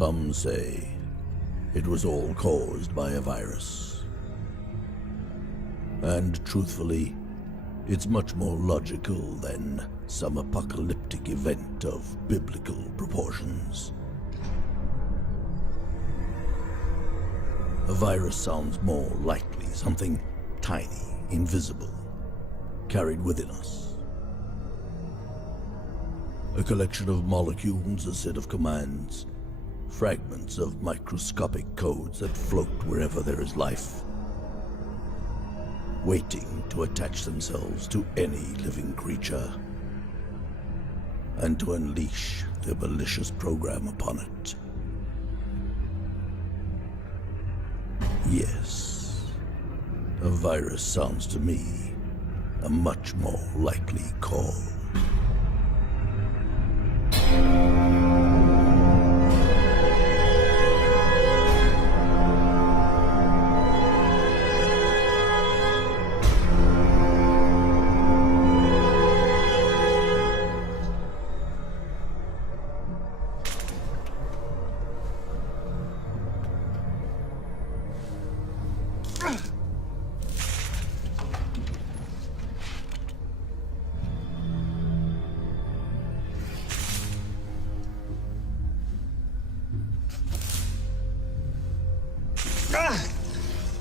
Some say it was all caused by a virus. And truthfully, it's much more logical than some apocalyptic event of biblical proportions. A virus sounds more likely something tiny, invisible, carried within us. A collection of molecules, a set of commands, fragments of microscopic codes that float wherever there is life, waiting to attach themselves to any living creature and to unleash their malicious program upon it. Yes, a virus sounds to me a much more likely call.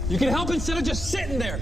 You can help instead of just sitting there.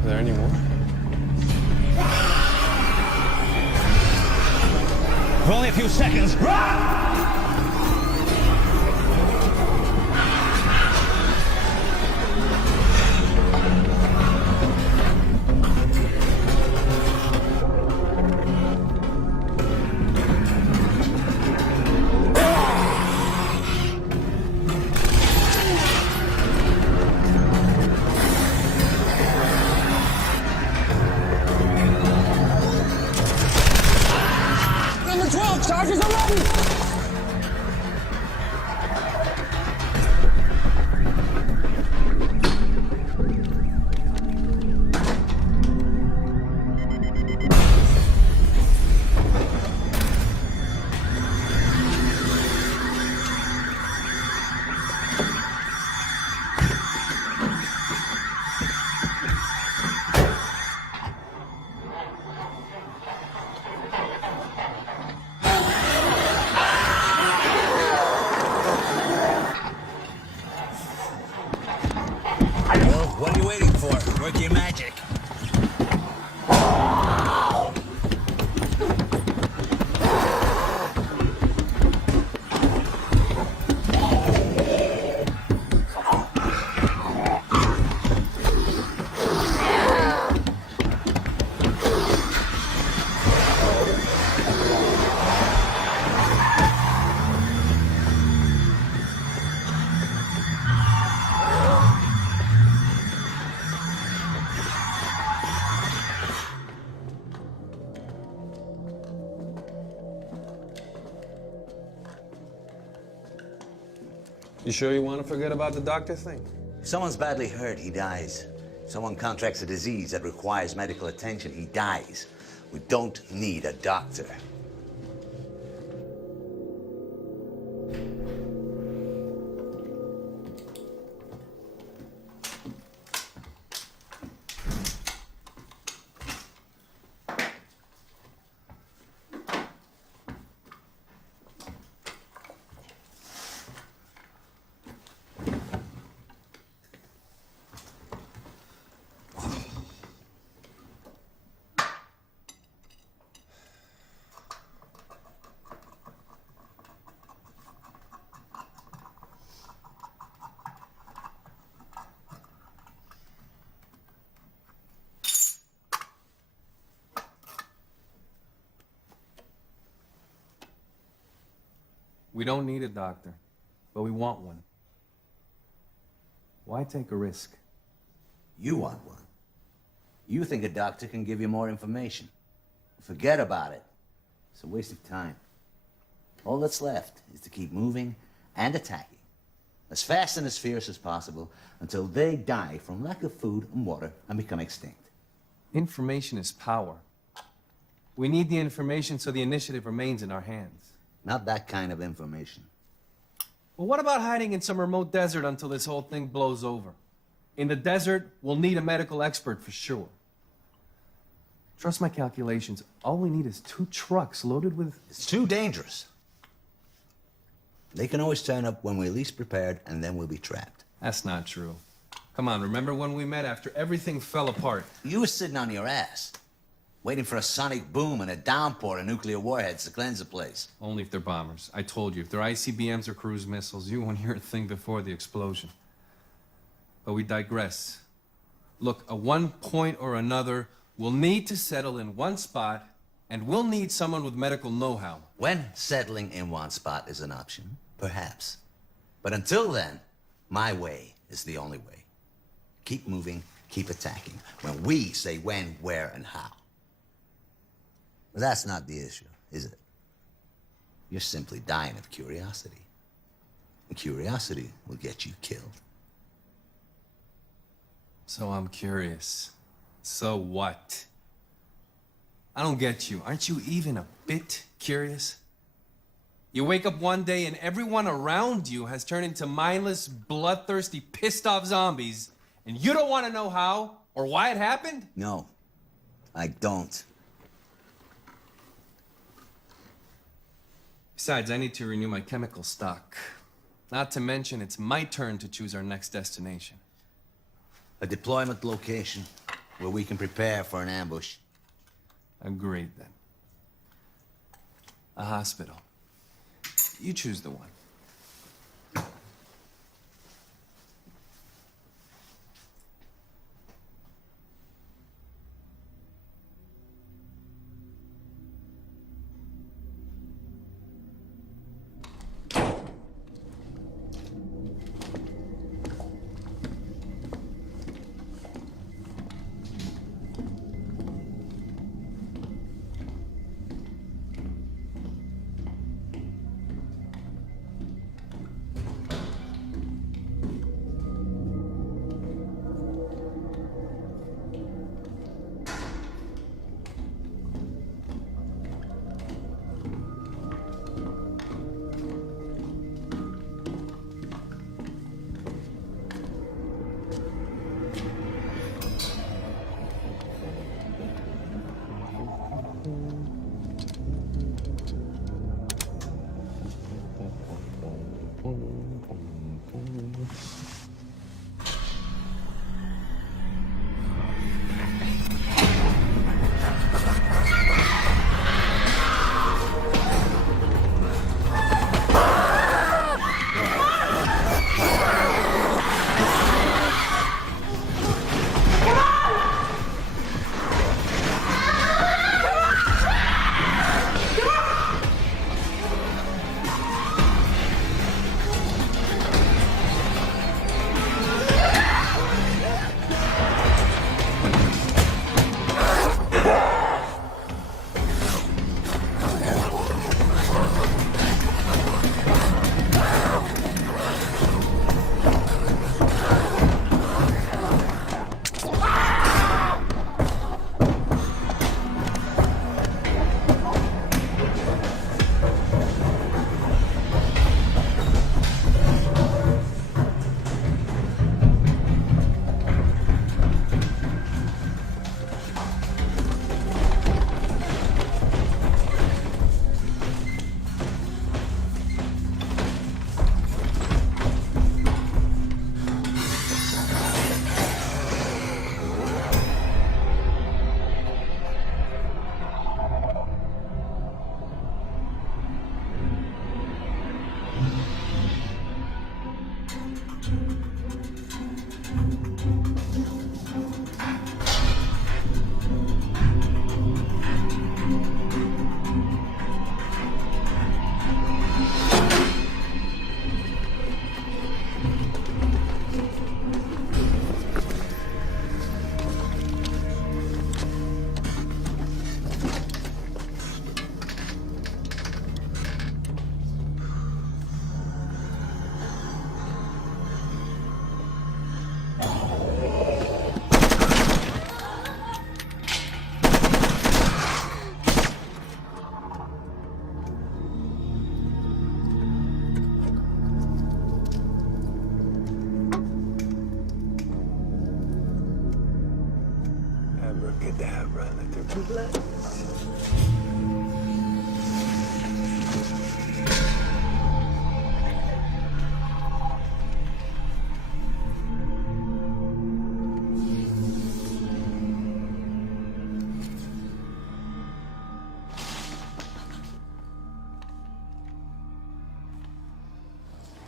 Are there any more? For only a few seconds. Number 12, charges are ready! You sure you want to forget about the doctor thing? If someone's badly hurt, he dies. If someone contracts a disease that requires medical attention, he dies. We don't need a doctor. We don't need a doctor, but we want one. Why take a risk? You want one. You think a doctor can give you more information. Forget about it. It's a waste of time. All that's left is to keep moving and attacking, as fast and as fierce as possible, until they die from lack of food and water and become extinct. Information is power. We need the information so the initiative remains in our hands. Not that kind of information. Well, what about hiding in some remote desert until this whole thing blows over? In the desert, we'll need a medical expert for sure. Trust my calculations. All we need is 2 trucks loaded with... It's too dangerous. They can always turn up when we're least prepared, and then we'll be trapped. That's not true. Come on, remember when we met after everything fell apart? You were sitting on your ass, waiting for a sonic boom and a downpour of nuclear warheads to cleanse the place. Only if they're bombers. I told you, if they're ICBMs or cruise missiles, you won't hear a thing before the explosion. But we digress. Look, at one point or another, we'll need to settle in one spot, and we'll need someone with medical know-how. When settling in one spot is an option, perhaps. But until then, my way is the only way. Keep moving, keep attacking, when we say when, where, and how. But that's not the issue, is it? You're simply dying of curiosity. And curiosity will get you killed. So I'm curious. So what? I don't get you. Aren't you even a bit curious? You wake up one day and everyone around you has turned into mindless, bloodthirsty, pissed-off zombies, and you don't want to know how or why it happened? No, I don't. Besides, I need to renew my chemical stock. Not to mention, it's my turn to choose our next destination. A deployment location where we can prepare for an ambush. Agreed, then. A hospital. You choose the one.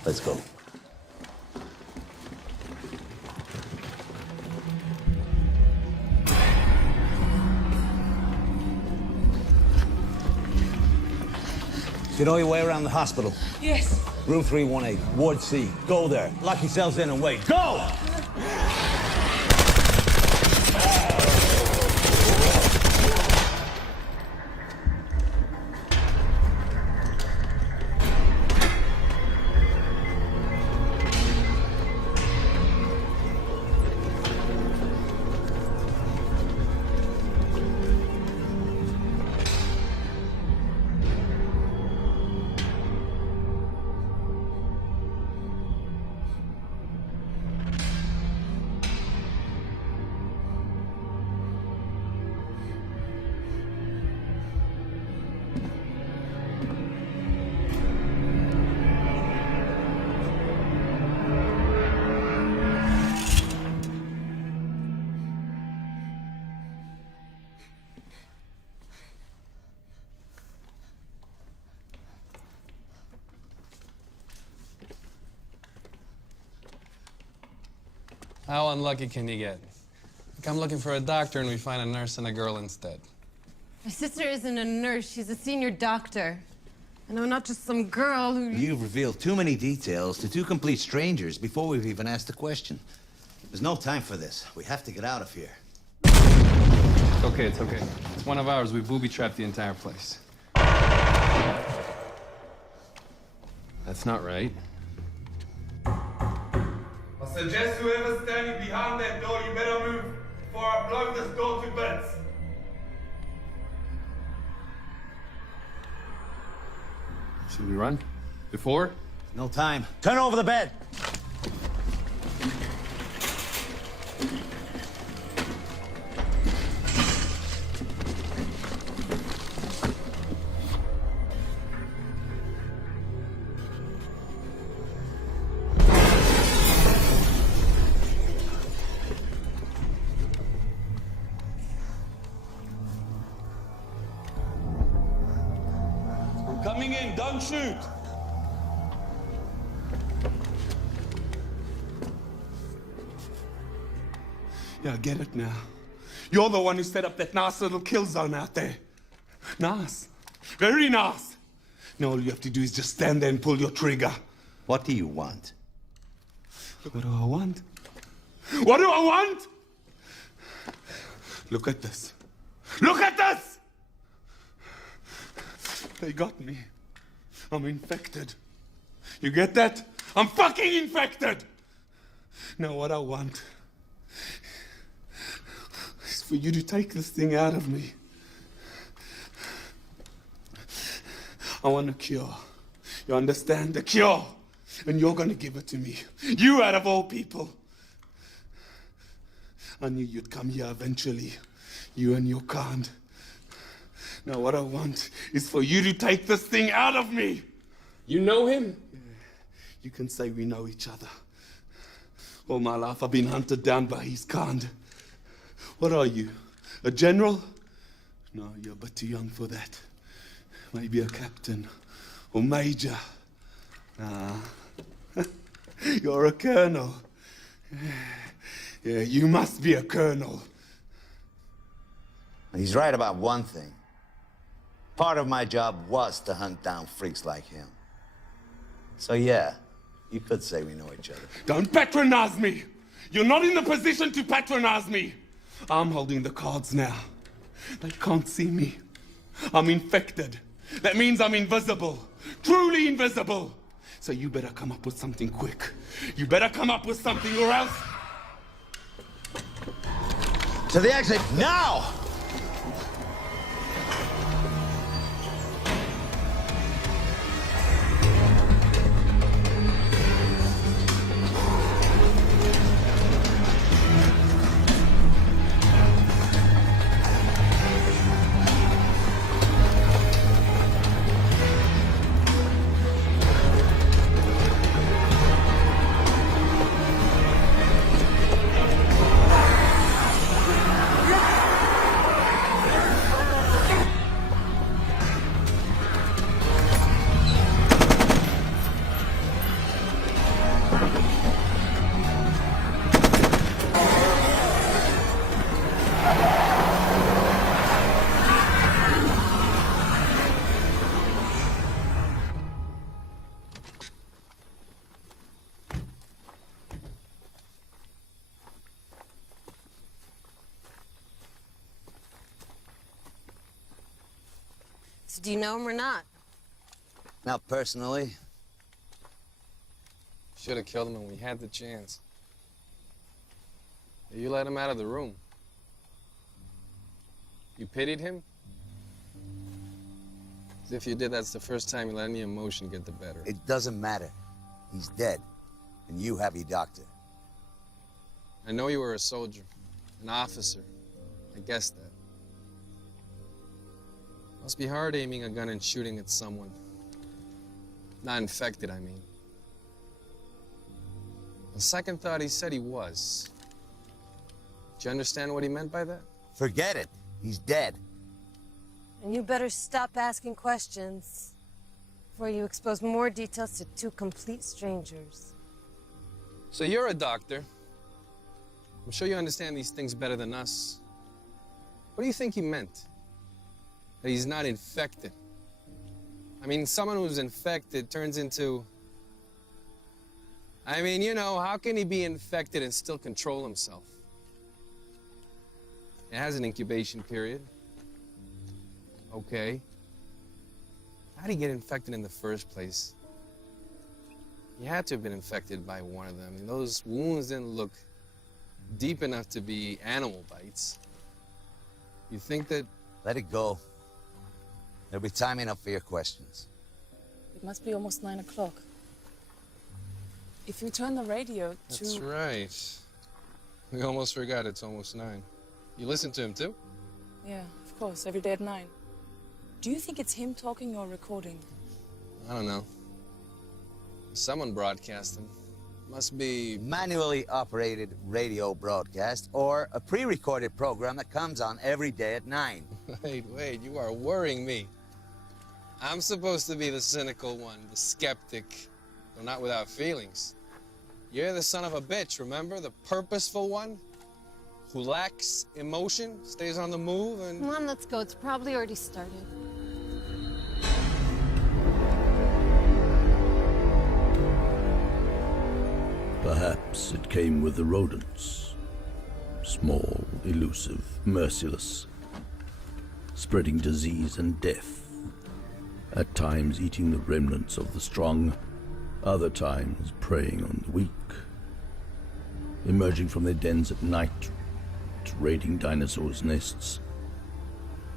Let's go. You know your way around the hospital? Yes. Room 318, Ward C. Go there. Lock yourselves in and wait. Go! How unlucky can you get? Like I'm looking for a doctor and we find a nurse and a girl instead. My sister isn't a nurse, she's a senior doctor. And I'm not just some girl who... You've revealed too many details to two complete strangers before we've even asked the question. There's no time for this. We have to get out of here. It's okay, it's okay. It's one of ours. We booby-trapped the entire place. That's not right. I suggest whoever's standing behind that door, you better move before I blow this door to bits. Should we run? Before? No time. Turn over the bed. Coming in, don't shoot. Yeah, I get it now. You're the one who set up that nice little kill zone out there. Nice. Very nice. Now all you have to do is just stand there and pull your trigger. What do you want? What do I want? What do I want? Look at this. Look at this! They got me. I'm infected. You get that? I'm fucking infected! Now what I want is for you to take this thing out of me. I want a cure. You understand? A cure! And you're gonna give it to me. You out of all people. I knew you'd come here eventually. You and your kind. Now what I want is for you to take this thing out of me. You know him? Yeah. You can say we know each other. All my life I've been hunted down by his kind. What are you? A general? No, you're but too young for that. Maybe a captain or major. Nah. You're a colonel. Yeah, you must be a colonel. He's right about one thing. Part of my job was to hunt down freaks like him. So yeah, you could say we know each other. Don't patronize me! You're not in the position to patronize me! I'm holding the cards now. They can't see me. I'm infected. That means I'm invisible. Truly invisible. So you better come up with something quick. You better come up with something or else... To the exit, now! So do you know him or not? Not personally. Should have killed him when we had the chance. You let him out of the room. You pitied him? As if you did, that's the first time you let any emotion get the better. It doesn't matter. He's dead. And you have your doctor. I know you were a soldier, an officer. I guessed that. Must be hard aiming a gun and shooting at someone. Not infected, I mean. On second thought, he said he was. Do you understand what he meant by that? Forget it. He's dead. And you better stop asking questions before you expose more details to two complete strangers. So you're a doctor. I'm sure you understand these things better than us. What do you think he meant? That he's not infected? I mean, someone who's infected turns into... I mean, you know, how can he be infected and still control himself? It has an incubation period. Okay. How did he get infected in the first place? He had to have been infected by one of them. Those wounds didn't look deep enough to be animal bites. You think that... Let it go. There'll be time enough for your questions. It must be almost 9 o'clock. If we turn the radio to... That's right. We almost forgot it's almost 9. You listen to him too? Yeah, of course, every day at 9. Do you think it's him talking or recording? I don't know. Someone broadcast him. Must be... Manually operated radio broadcast or a pre-recorded program that comes on every day at 9. Wait, you are worrying me. I'm supposed to be the cynical one, the skeptic, though not without feelings. You're the son of a bitch, remember? The purposeful one? Who lacks emotion, stays on the move, and... Come on, let's go. It's probably already started. Perhaps it came with the rodents. Small, elusive, merciless, spreading disease and death. At times eating the remnants of the strong, other times preying on the weak. Emerging from their dens at night, raiding dinosaurs' nests,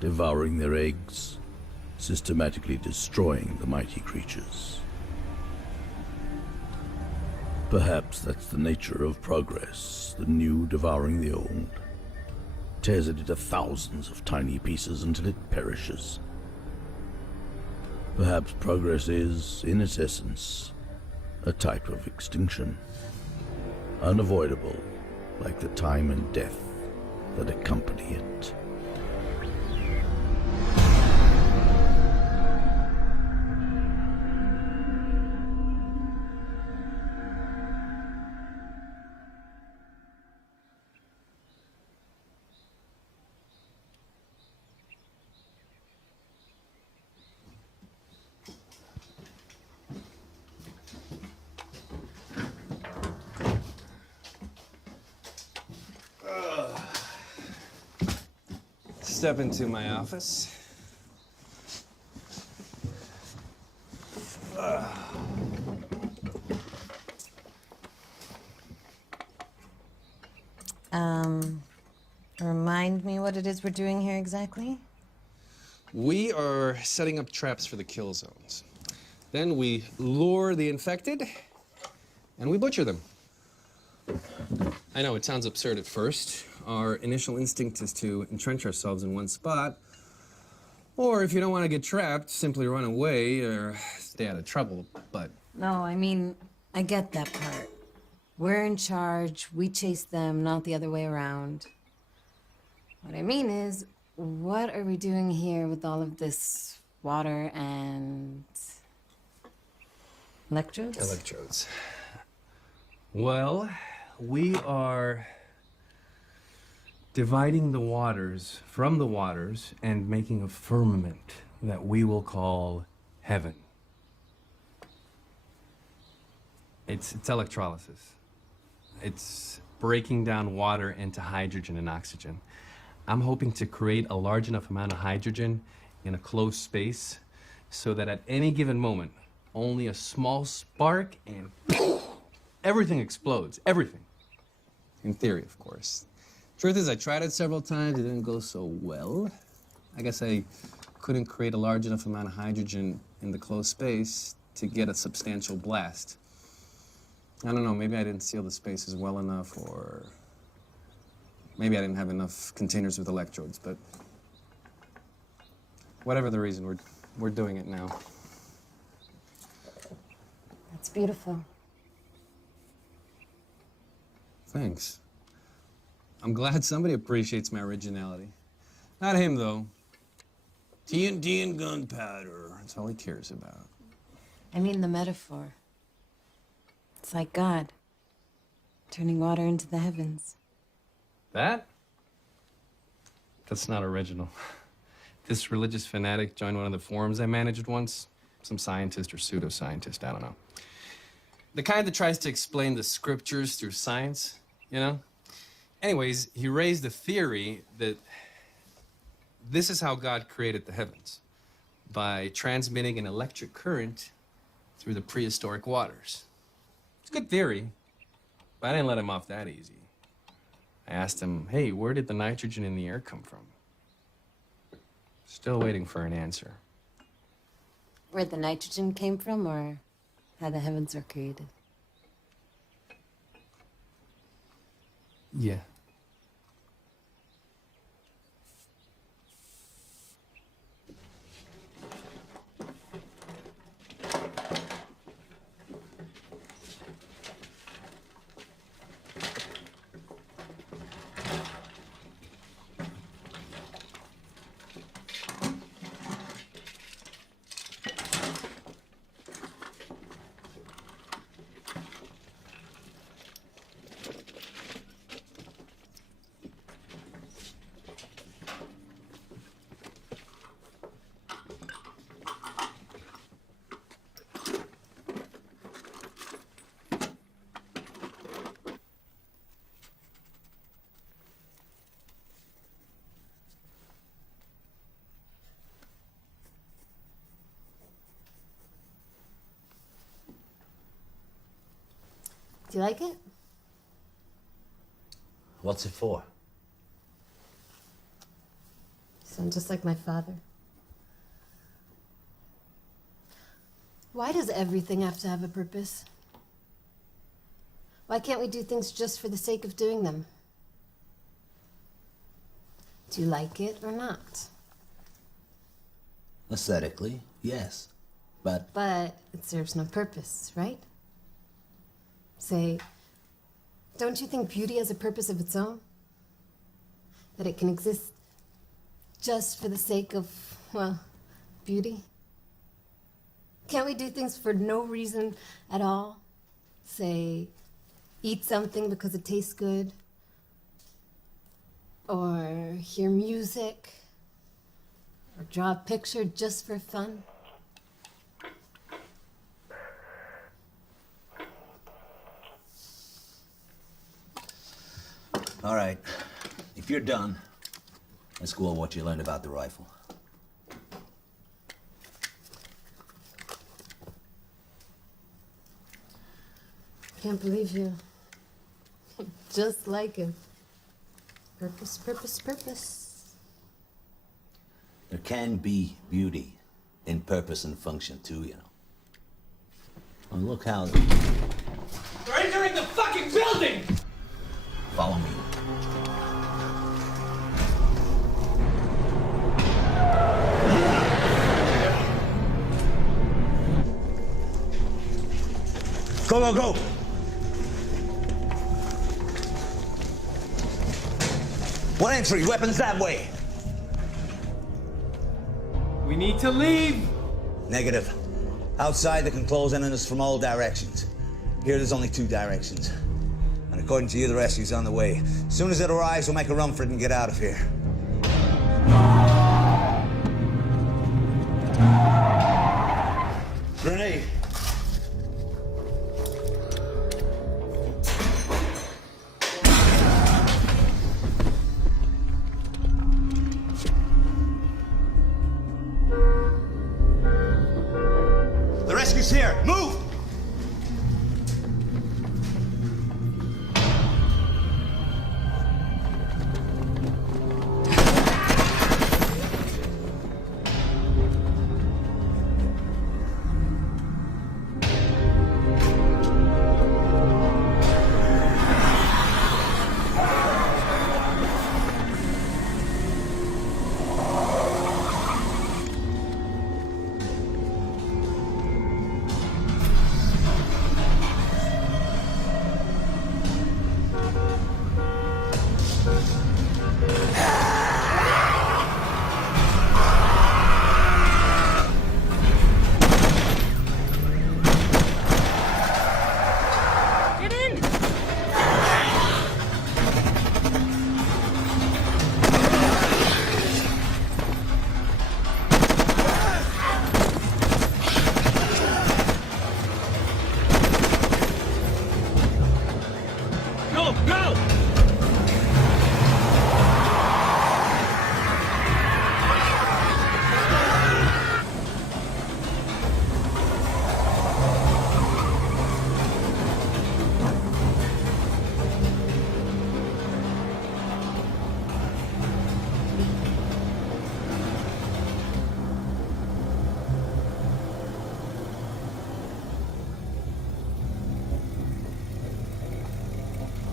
devouring their eggs, systematically destroying the mighty creatures. Perhaps that's the nature of progress, the new devouring the old. Tears it into thousands of tiny pieces until it perishes. Perhaps progress is, in its essence, a type of extinction. Unavoidable, like the time and death that accompany it. Step into my office. Remind me what it is we're doing here exactly? We are setting up traps for the kill zones. Then we lure the infected, and we butcher them. I know, it sounds absurd at first. Our initial instinct is to entrench ourselves in one spot. Or if you don't want to get trapped, simply run away or stay out of trouble, but... No, I mean, I get that part. We're in charge, we chase them, not the other way around. What I mean is, what are we doing here with all of this water and... electrodes? Electrodes. Well, we are dividing the waters from the waters and making a firmament that we will call heaven. It's electrolysis. It's breaking down water into hydrogen and oxygen. I'm hoping to create a large enough amount of hydrogen in a closed space so that at any given moment, only a small spark and everything explodes. Everything. In theory, of course. Truth is, I tried it several times. It didn't go so well. I guess I couldn't create a large enough amount of hydrogen in the closed space to get a substantial blast. I don't know, maybe I didn't seal the spaces well enough, or maybe I didn't have enough containers with electrodes, but whatever the reason, we're doing it now. That's beautiful. Thanks. I'm glad somebody appreciates my originality. Not him, though. TNT and gunpowder. That's all he cares about. I mean the metaphor. It's like God, turning water into the heavens. That? That's not original. This religious fanatic joined one of the forums I managed once. Some scientist or pseudoscientist, I don't know. The kind that tries to explain the scriptures through science, you know? Anyways, he raised the theory that this is how God created the heavens, by transmitting an electric current through the prehistoric waters. It's a good theory, but I didn't let him off that easy. I asked him, hey, where did the nitrogen in the air come from? Still waiting for an answer. Where the nitrogen came from, or how the heavens were created? Yeah. Do you like it? What's it for? You sound just like my father. Why does everything have to have a purpose? Why can't we do things just for the sake of doing them? Do you like it or not? Aesthetically, yes. But it serves no purpose, right? Say, don't you think beauty has a purpose of its own? That it can exist just for the sake of, well, beauty? Can't we do things for no reason at all? Say, eat something because it tastes good, or hear music, or draw a picture just for fun. all right, if you're done, let's go over what you learned about the rifle. Can't believe you. Just like him. Purpose, purpose, purpose. There can be beauty in purpose and function too, you know. Well, look how... They're entering the fucking building! Follow me. Go, go, go! One entry, weapons that way. We need to leave! Negative. Outside, they can close in on us from all directions. Here, there's only 2 directions. And according to you, the rescue's on the way. As soon as it arrives, we'll make a run for it and get out of here. Grenade. Sentry's here! Move!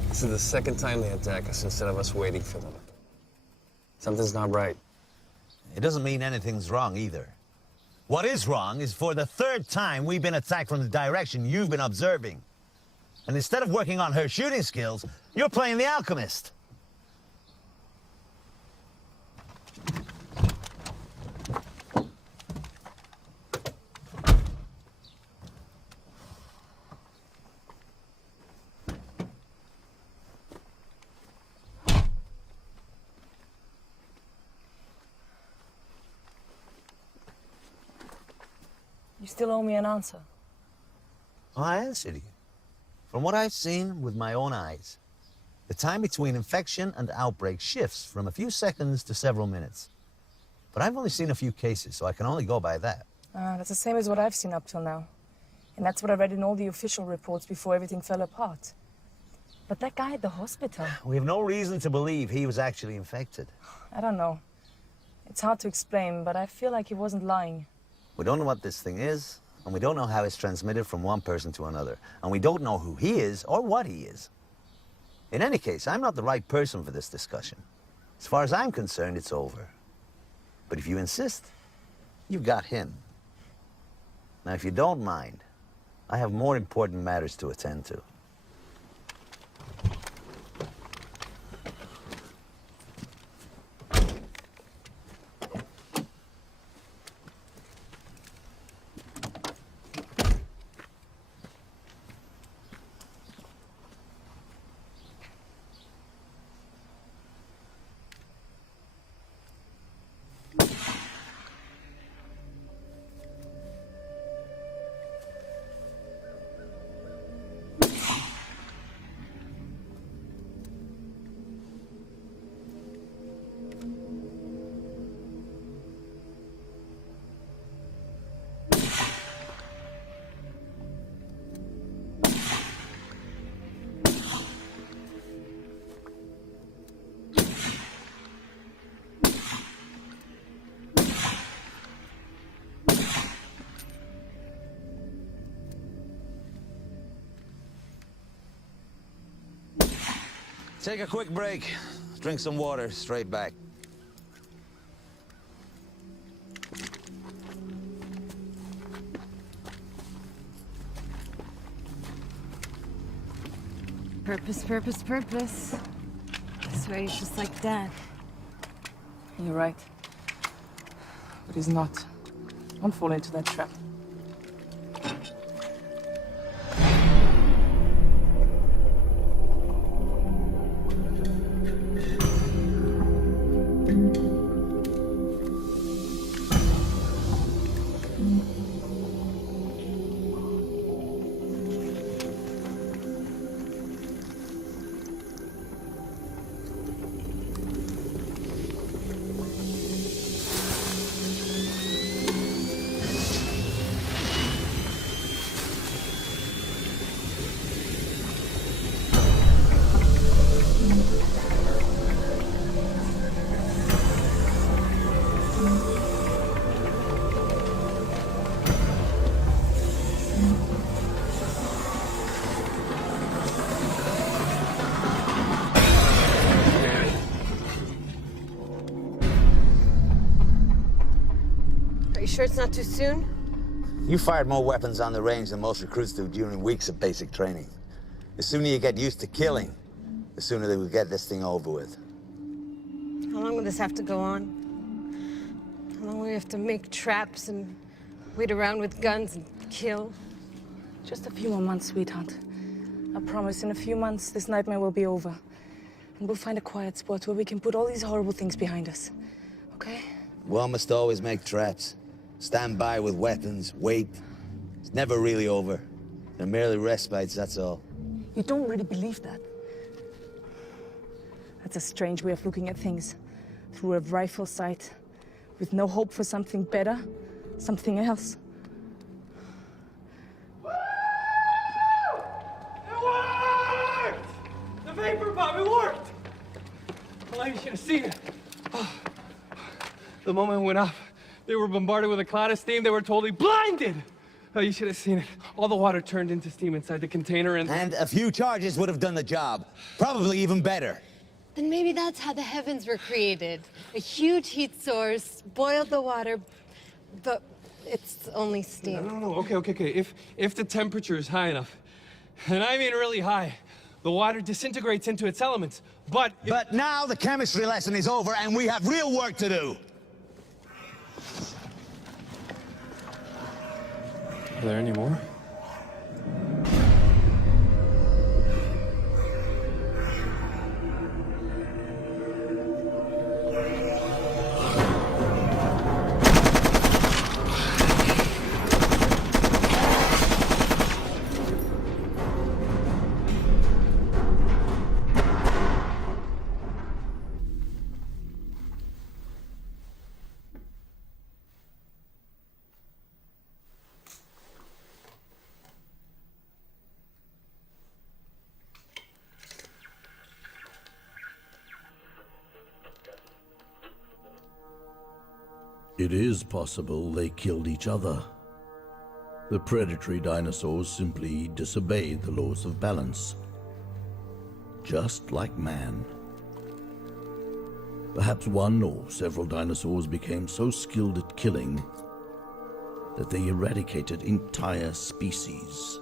This is the second time they attack us instead of us waiting for them. Something's not right. It doesn't mean anything's wrong either. What is wrong is for the third time we've been attacked from the direction you've been observing. And instead of working on her shooting skills, you're playing the alchemist. You still owe me an answer. Oh, I answered you. From what I've seen with my own eyes, the time between infection and outbreak shifts from a few seconds to several minutes. But I've only seen a few cases, so I can only go by that. That's the same as what I've seen up till now. And that's what I read in all the official reports before everything fell apart. But that guy at the hospital... We have no reason to believe he was actually infected. I don't know. It's hard to explain, but I feel like he wasn't lying. We don't know what this thing is, and we don't know how it's transmitted from one person to another. And we don't know who he is or what he is. In any case, I'm not the right person for this discussion. As far as I'm concerned, it's over. But if you insist, you've got him. Now, if you don't mind, I have more important matters to attend to. Take a quick break, drink some water, straight back. Purpose, purpose, purpose. I swear he's just like Dad. You're right. But he's not. Don't fall into that trap. you sure it's not too soon? You fired more weapons on the range than most recruits do during weeks of basic training. The sooner you get used to killing, the sooner they will get this thing over with. How long will this have to go on? How long will we have to make traps and wait around with guns and kill? Just a few more months, sweetheart. I promise, in a few months, this nightmare will be over. And we'll find a quiet spot where we can put all these horrible things behind us. Okay? One must always make traps. Stand by with weapons, wait. It's never really over. They're merely respites, that's all. You don't really believe that? That's a strange way of looking at things. Through a rifle sight, with no hope for something better, something else. The vapor bomb, it worked! Well, you should have seen it. Oh. The moment it went up, they were bombarded with a cloud of steam. They were totally blinded. Oh, you should have seen it. All the water turned into steam inside the container and... And a few charges would have done the job. Probably even better. Then maybe that's how the heavens were created. A huge heat source, boiled the water, but it's only steam. No. Okay. If the temperature is high enough, and I mean really high, the water disintegrates into its elements, but... But now the chemistry lesson is over and we have real work to do. Are there any more? It is possible they killed each other. The predatory dinosaurs simply disobeyed the laws of balance. Just like man. Perhaps one or several dinosaurs became so skilled at killing that they eradicated entire species.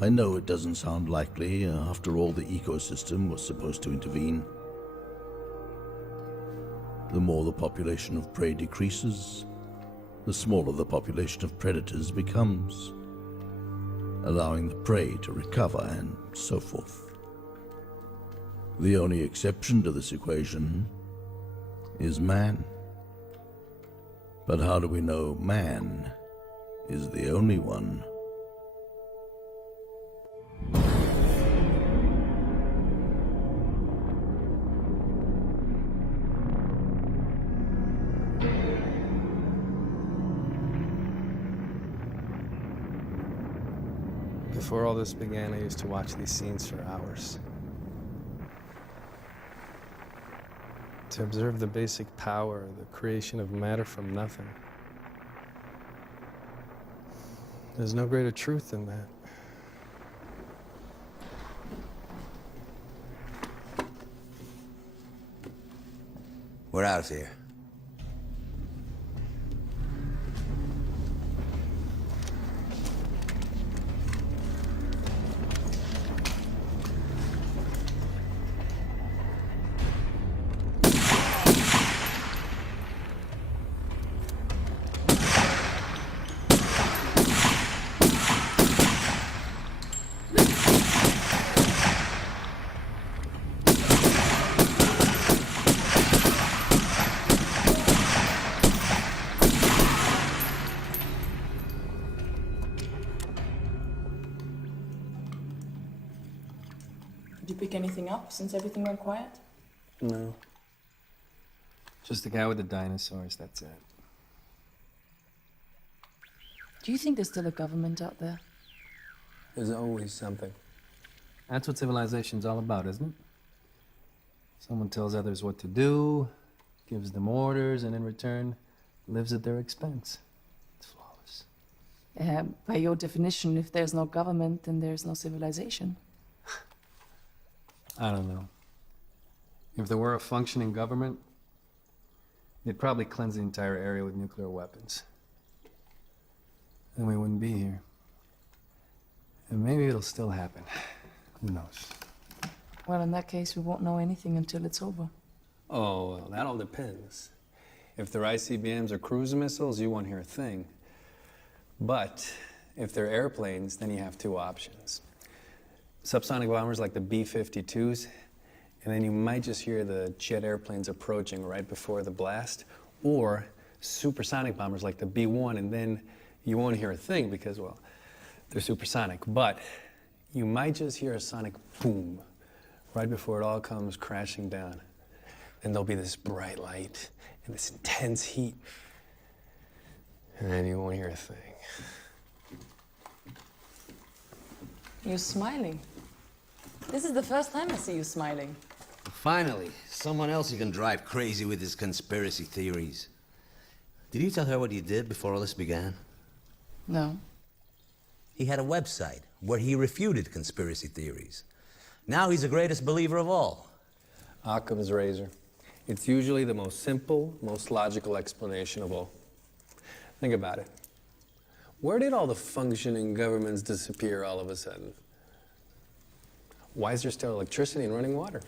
I know it doesn't sound likely. After all, the ecosystem was supposed to intervene. The more the population of prey decreases, the smaller the population of predators becomes, allowing the prey to recover and so forth. The only exception to this equation is man. But how do we know man is the only one? Before all this began, I used to watch these scenes for hours. To observe the basic power, the creation of matter from nothing. There's no greater truth than that. We're out of here. Did you pick anything up since everything went quiet? No. Just the guy with the dinosaurs, that's it. Do you think there's still a government out there? There's always something. That's what civilization's all about, isn't it? Someone tells others what to do, gives them orders, and in return, lives at their expense. It's flawless. By your definition, if there's no government, then there's no civilization. I don't know. If there were a functioning government, They'd probably cleanse the entire area with nuclear weapons. Then we wouldn't be here. And maybe it'll still happen. Who knows? Well, in that case, we won't know anything until it's over. Oh, well, that all depends. If they're ICBMs or cruise missiles, you won't hear a thing. But if they're airplanes, then you have two options. Subsonic bombers like the B-52s, and then you might just hear the jet airplanes approaching right before the blast, or supersonic bombers like the B-1, and then you won't hear a thing because, well, they're supersonic. But you might just hear a sonic boom right before it all comes crashing down. And there'll be this bright light and this intense heat. And then you won't hear a thing. You're smiling. This is the first time I see you smiling. Finally, someone else who can drive crazy with his conspiracy theories. Did you tell her what you did before all this began? No. He had a website where he refuted conspiracy theories. Now he's the greatest believer of all. Occam's razor. It's usually the most simple, most logical explanation of all. Think about it. Where did all the functioning governments disappear all of a sudden? Why is there still electricity and running water?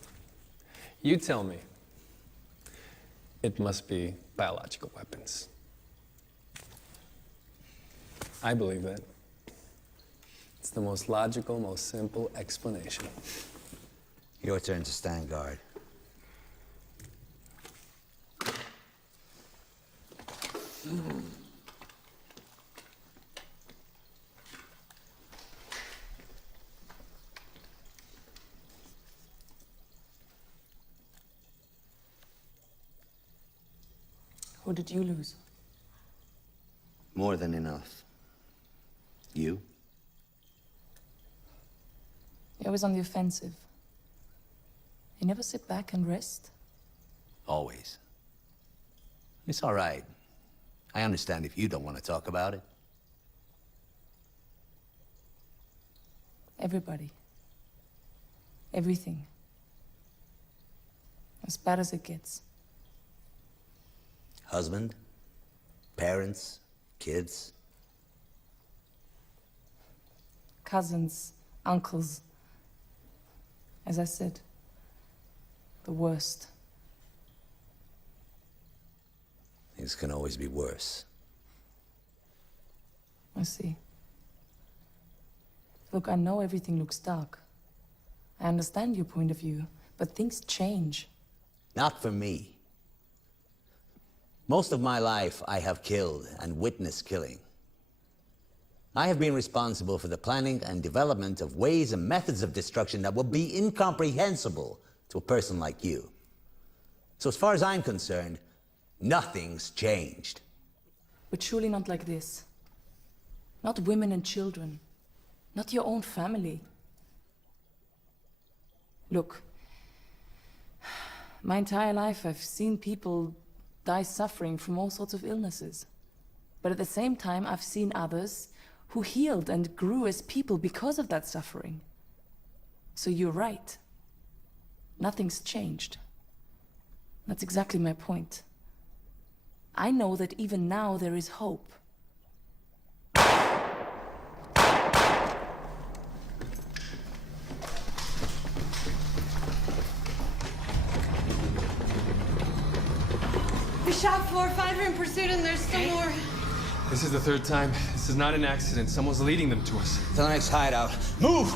You tell me. It must be biological weapons. I believe that. It's the most logical, most simple explanation. Your turn to stand guard. Who did you lose? More than enough. You? You're always on the offensive. You never sit back and rest? Always. It's all right. I understand if you don't want to talk about it. Everybody. Everything. As bad as it gets. Husband, parents, kids. Cousins, uncles. As I said, the worst. Things can always be worse. I see. Look, I know everything looks dark. I understand your point of view, but things change. Not for me. Most of my life, I have killed and witnessed killing. I have been responsible for the planning and development of ways and methods of destruction that would be incomprehensible to a person like you. So as far as I'm concerned, nothing's changed. But surely not like this. Not women and children. Not your own family. Look, my entire life I've seen people die suffering from all sorts of illnesses. But at the same time, I've seen others who healed and grew as people because of that suffering. So you're right. Nothing's changed. That's exactly my point. I know that even now there is hope. We shot 4 or 5 are in pursuit and there's still more. This is the third time. This is not an accident. Someone's leading them to us. To the next hideout. Move!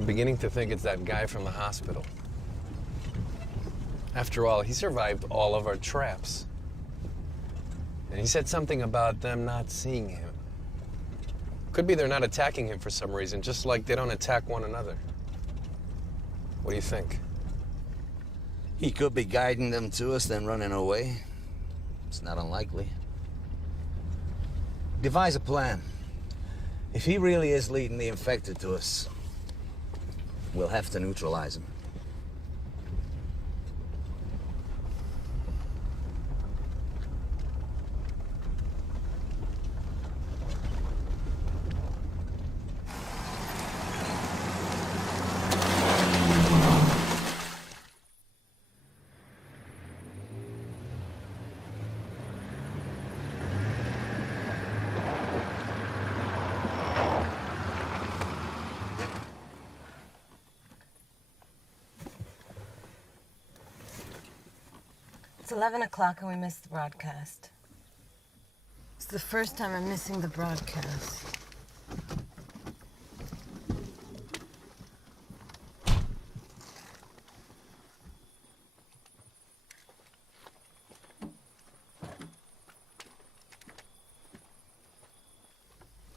I'm beginning to think it's that guy from the hospital. After all, he survived all of our traps. And he said something about them not seeing him. Could be they're not attacking him for some reason, just like they don't attack one another. What do you think? He could be guiding them to us, then running away. It's not unlikely. Devise a plan. If he really is leading the infected to us, we'll have to neutralize him. It's 11 o'clock and we missed the broadcast. It's the first time I'm missing the broadcast.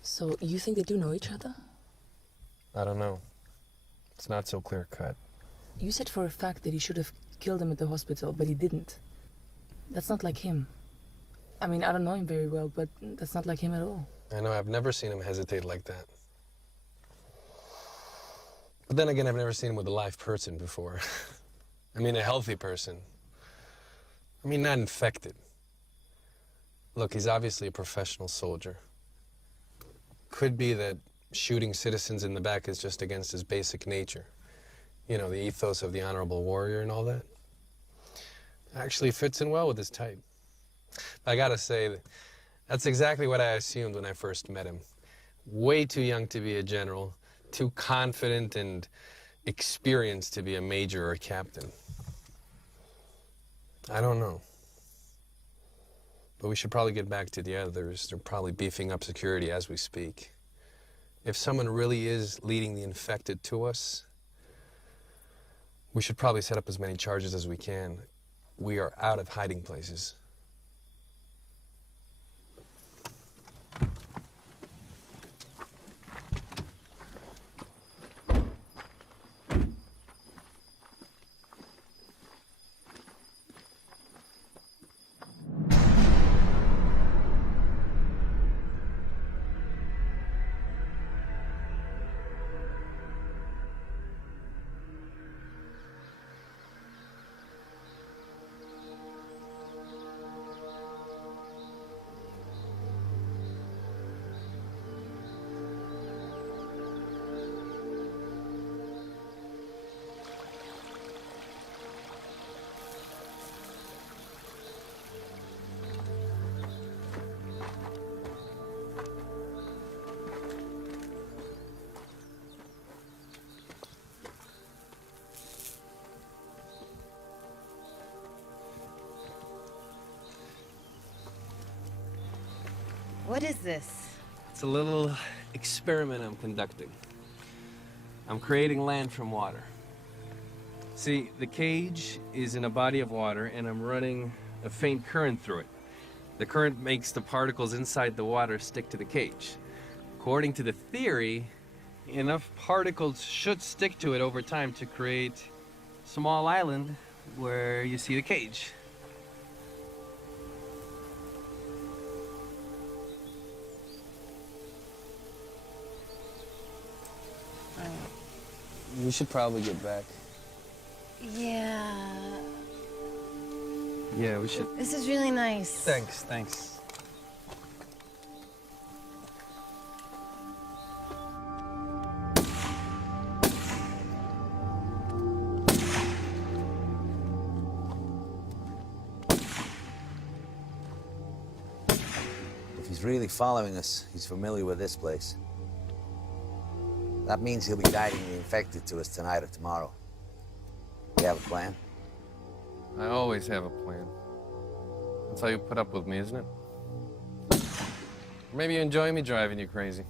So, you think they do know each other? I don't know. It's not so clear-cut. You said for a fact that he should have killed him at the hospital, but he didn't. That's not like him. I mean, I don't know him very well, but that's not like him at all. I know, I've never seen him hesitate like that. But then again, I've never seen him with a live person before. I mean, a healthy person. I mean, not infected. Look, he's obviously a professional soldier. Could be that shooting citizens in the back is just against his basic nature. You know, the ethos of the honorable warrior and all that. Actually fits in well with his type. I gotta say, that's exactly what I assumed when I first met him. Way too young to be a general, too confident and experienced to be a major or a captain. I don't know. But we should probably get back to the others. They're probably beefing up security as we speak. If someone really is leading the infected to us, we should probably set up as many charges as we can. We are out of hiding places. What is this? It's a little experiment I'm conducting. I'm creating land from water. See, the cage is in a body of water and I'm running a faint current through it. The current makes the particles inside the water stick to the cage. According to the theory, enough particles should stick to it over time to create a small island where you see the cage. We should probably get back. Yeah. Yeah, we should. This is really nice. Thanks. If he's really following us, he's familiar with this place. That means he'll be guiding the infected to us tonight or tomorrow. You have a plan? I always have a plan. That's how you put up with me, isn't it? Or maybe you enjoy me driving you crazy.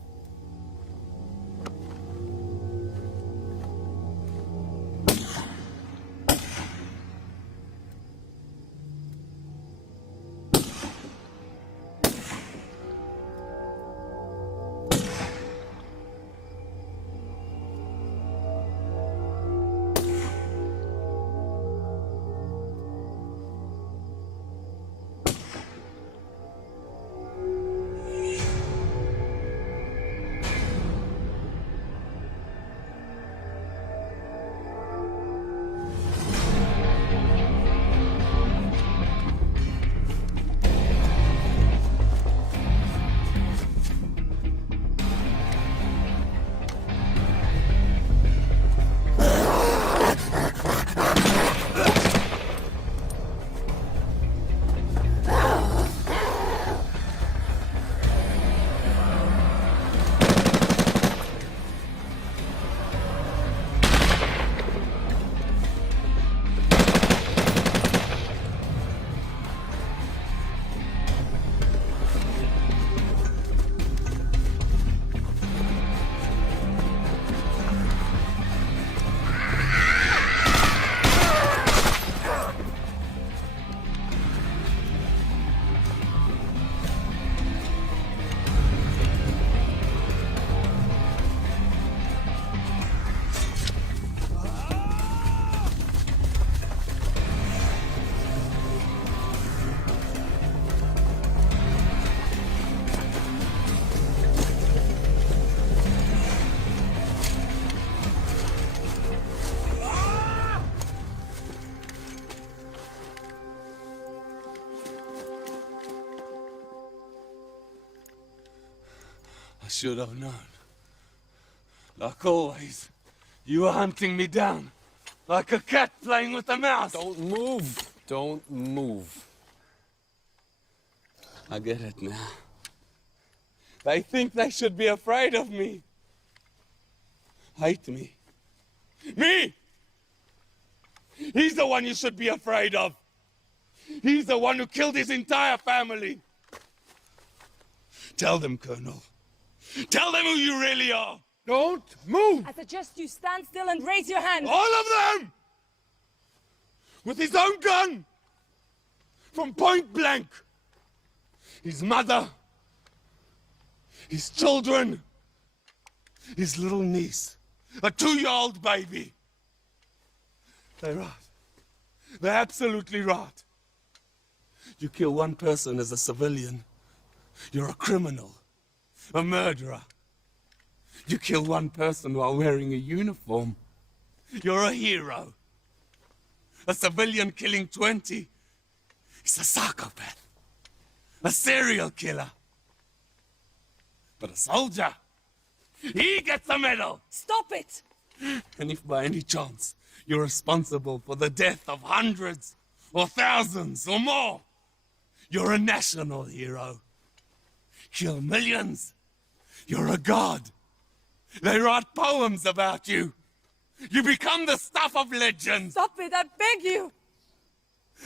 should have known. Like always, you were hunting me down. Like a cat playing with a mouse. Don't move. Don't move. I get it now. They think they should be afraid of me. Hate me. Me! He's the one you should be afraid of. He's the one who killed his entire family. Tell them, Colonel. Tell them who you really are. Don't move! I suggest you stand still and raise your hand. All of them! With his own gun! From point blank! His mother, his children, his little niece, a 2-year-old baby. They're right. They're absolutely right. You kill one person as a civilian, you're a criminal, a murderer. You kill one person while wearing a uniform, you're a hero. A civilian killing 20 is a psychopath, a serial killer. But a soldier, he gets a medal. Stop it! And if by any chance you're responsible for the death of hundreds or thousands or more, you're a national hero. Kill millions, you're a god. They write poems about you. You become the stuff of legends. Stop it, I beg you!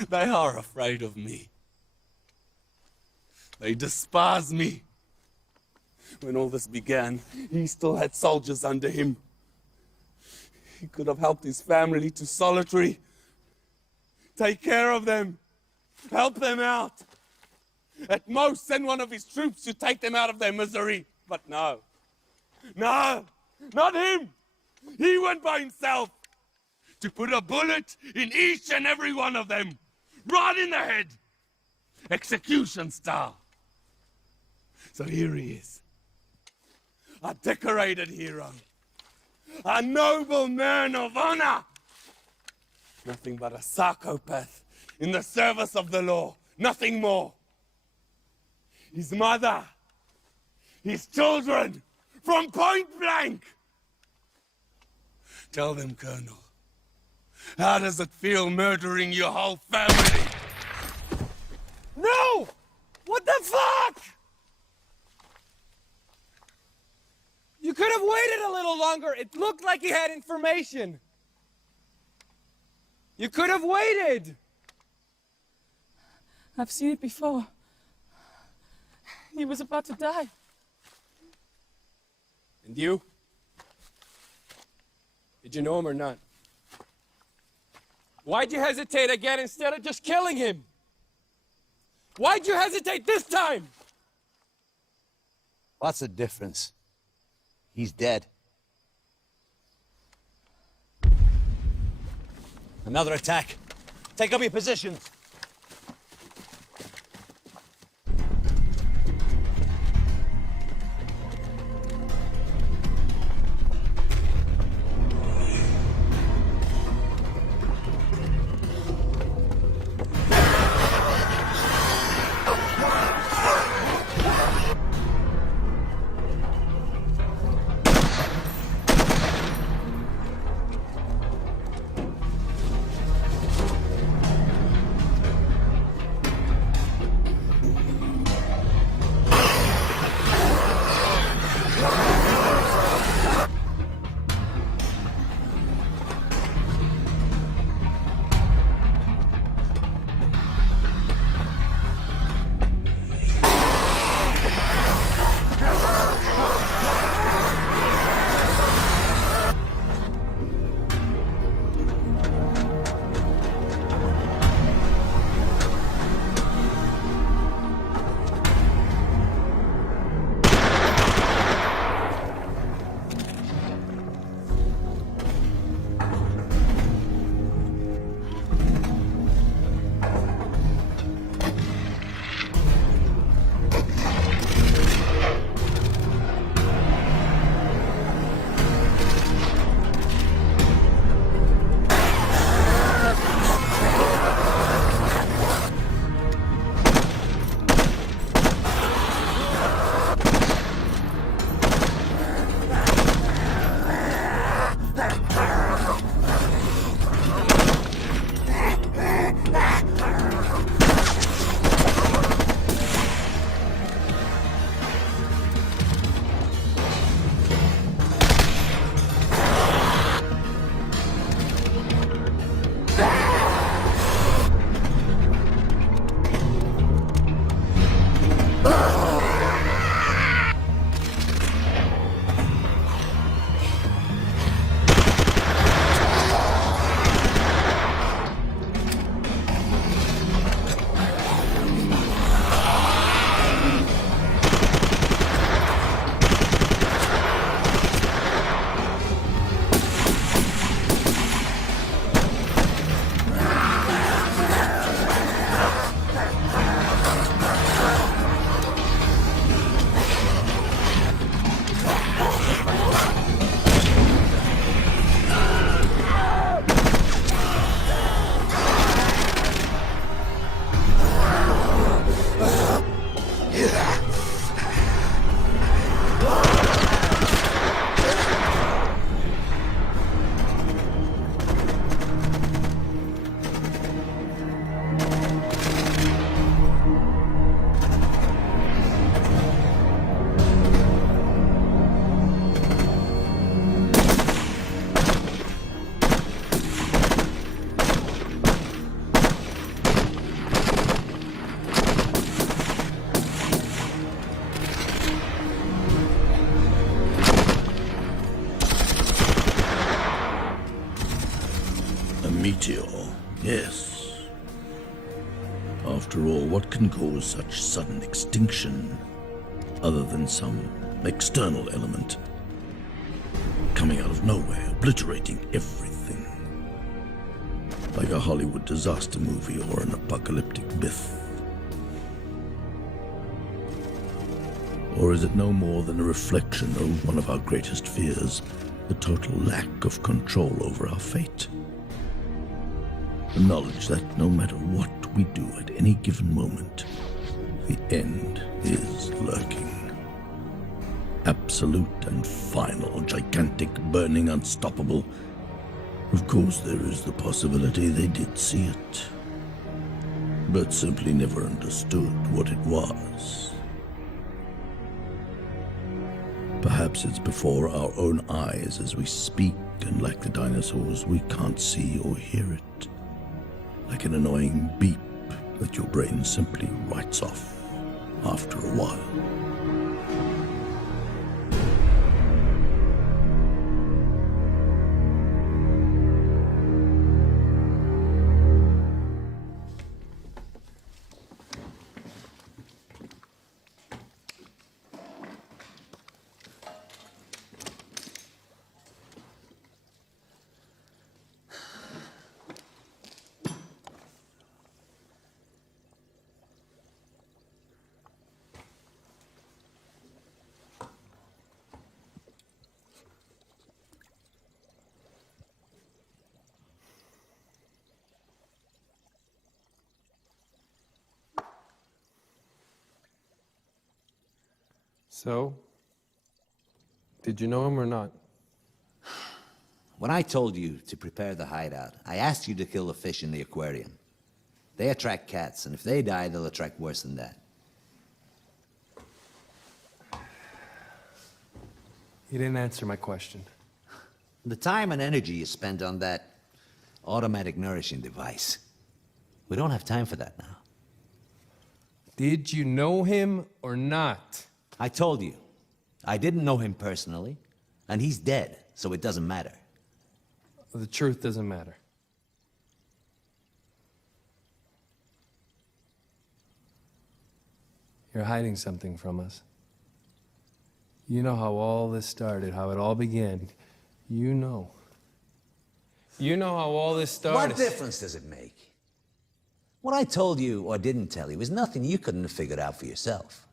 They are afraid of me. They despise me. When all this began, he still had soldiers under him. He could have helped his family to solitary. Take care of them. Help them out. At most, send one of his troops to take them out of their misery. But no. No, not him. He went by himself to put a bullet in each and every one of them. Right in the head. Execution style. So here he is. A decorated hero. A noble man of honor. Nothing but a psychopath in the service of the law. Nothing more. His mother. His children. From point blank. Tell them, Colonel. How does it feel murdering your whole family? No! What the fuck? You could have waited a little longer. It looked like he had information. You could have waited. I've seen it before. He was about to die. And you? Did you know him or not? Why'd you hesitate again instead of just killing him? Why'd you hesitate this time? What's the difference? He's dead. Another attack. Take up your positions. meteor, yes. After all, what can cause such sudden extinction other than some external element coming out of nowhere, obliterating everything? Like a Hollywood disaster movie or an apocalyptic myth. Or is it no more than a reflection of one of our greatest fears, the total lack of control over our fate? The knowledge that no matter what we do at any given moment, the end is lurking. Absolute and final, gigantic, burning, unstoppable. Of course, there is the possibility they did see it, but simply never understood what it was. Perhaps it's before our own eyes as we speak, and like the dinosaurs, we can't see or hear it. Like an annoying beep that your brain simply writes off after a while. So, did you know him or not? When I told you to prepare the hideout, I asked you to kill the fish in the aquarium. They attract cats, and if they die, they'll attract worse than that. You didn't answer my question. The time and energy you spent on that automatic nourishing device. We don't have time for that now. Did you know him or not? I told you, I didn't know him personally, and he's dead, so it doesn't matter. The truth doesn't matter. You're hiding something from us. You know how all this started, how it all began. You know. You know how all this started. What difference does it make? What I told you or didn't tell you is nothing you couldn't have figured out for yourself.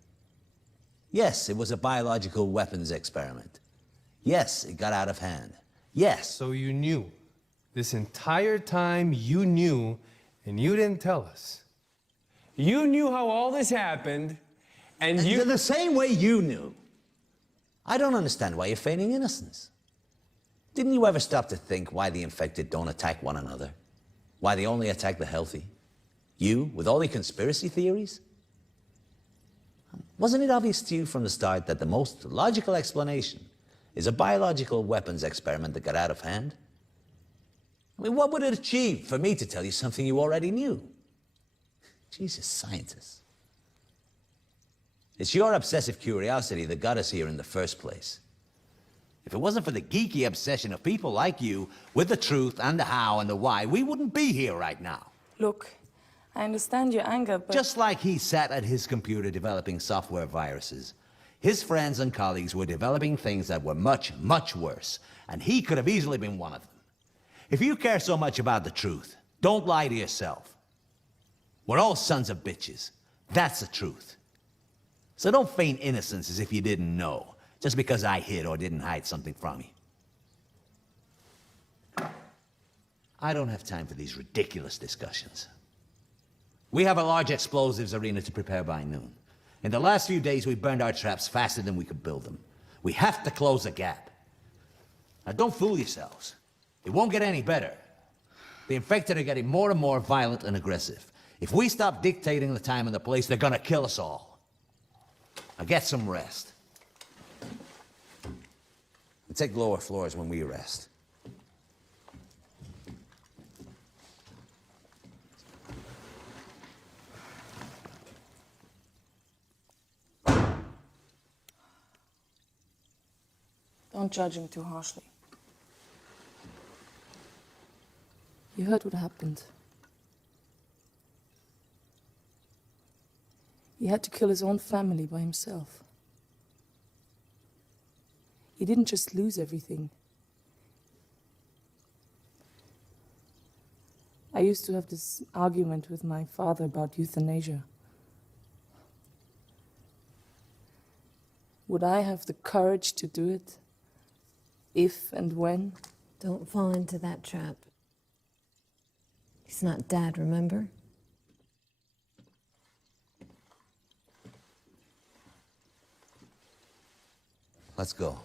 Yes, it was a biological weapons experiment. Yes, it got out of hand. Yes. So you knew. This entire time you knew, and you didn't tell us. You knew how all this happened, and you... The same way you knew. I don't understand why you're feigning innocence. Didn't you ever stop to think why the infected don't attack one another? Why they only attack the healthy? You, with all the conspiracy theories? Wasn't it obvious to you from the start that the most logical explanation is a biological weapons experiment that got out of hand? I mean, what would it achieve for me to tell you something you already knew? Jesus, scientists. It's your obsessive curiosity that got us here in the first place. If it wasn't for the geeky obsession of people like you with the truth and the how and the why, we wouldn't be here right now. Look, I understand your anger, but... Just like he sat at his computer developing software viruses, his friends and colleagues were developing things that were much, much worse, and he could have easily been one of them. If you care so much about the truth, don't lie to yourself. We're all sons of bitches. That's the truth. So don't feign innocence as if you didn't know, just because I hid or didn't hide something from you. I don't have time for these ridiculous discussions. We have a large explosives arena to prepare by noon. In the last few days, we burned our traps faster than we could build them. We have to close the gap. Now, don't fool yourselves. It won't get any better. The infected are getting more and more violent and aggressive. If we stop dictating the time and the place, they're gonna kill us all. Now get some rest. And take lower floors when we rest. Don't judge him too harshly. You heard what happened. He had to kill his own family by himself. He didn't just lose everything. I used to have this argument with my father about euthanasia. Would I have the courage to do it? If and when? Don't fall into that trap. He's not Dad, remember? Let's go.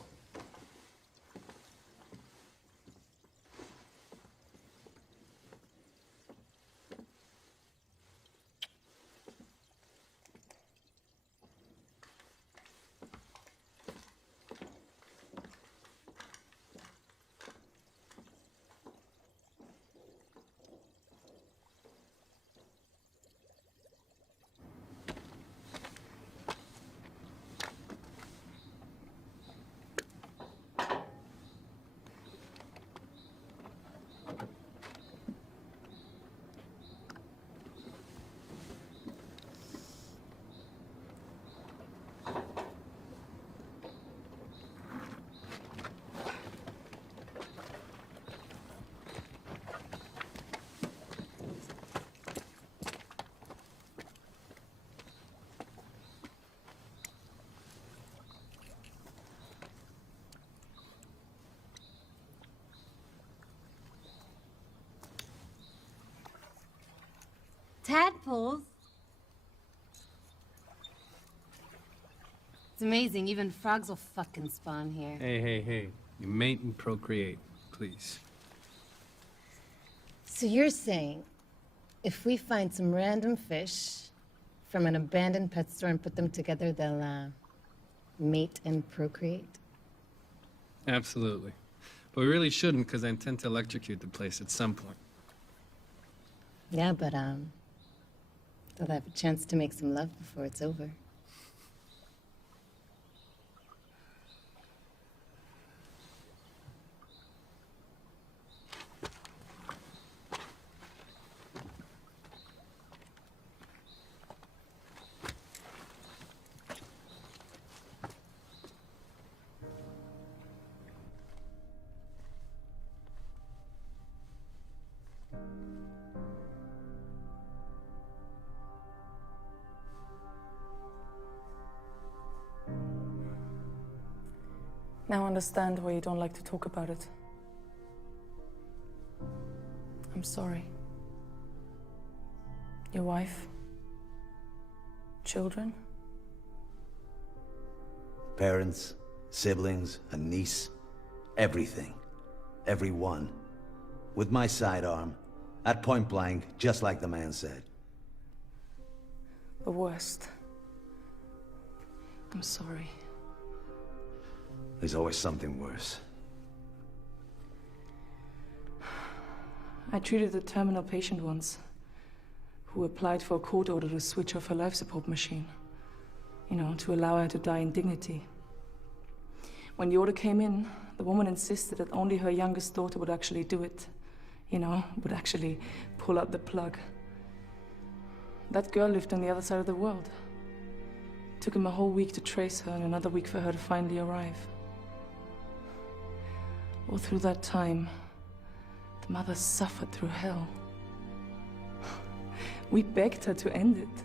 Tadpoles? It's amazing, even frogs will fucking spawn here. Hey. You mate and procreate, please. So you're saying, if we find some random fish from an abandoned pet store and put them together, they'll, mate and procreate? Absolutely. But we really shouldn't, because I intend to electrocute the place at some point. Yeah, but, they'll have a chance to make some love before it's over. Now I understand why you don't like to talk about it. I'm sorry. Your wife? Children? Parents, siblings, a niece, everything. Everyone. With my sidearm, at point blank, just like the man said. The worst. I'm sorry. There's always something worse. I treated a terminal patient once who applied for a court order to switch off her life support machine. You know, to allow her to die in dignity. When the order came in, the woman insisted that only her youngest daughter would actually do it. You know, would actually pull out the plug. That girl lived on the other side of the world. It took him a whole week to trace her and another week for her to finally arrive. All through that time, the mother suffered through hell. We begged her to end it,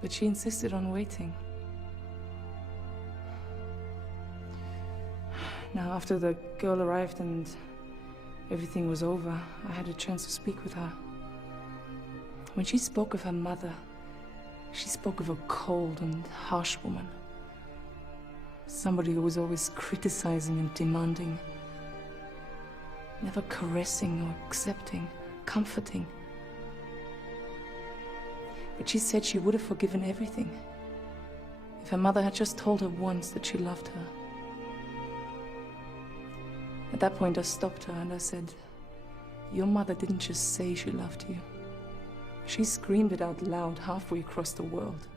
but she insisted on waiting. Now, after the girl arrived and everything was over, I had a chance to speak with her. When she spoke of her mother, she spoke of a cold and harsh woman. Somebody who was always criticizing and demanding. Never caressing or accepting, comforting. But she said she would have forgiven everything if her mother had just told her once that she loved her. At that point, I stopped her and I said, "Your mother didn't just say she loved you. She screamed it out loud halfway across the world."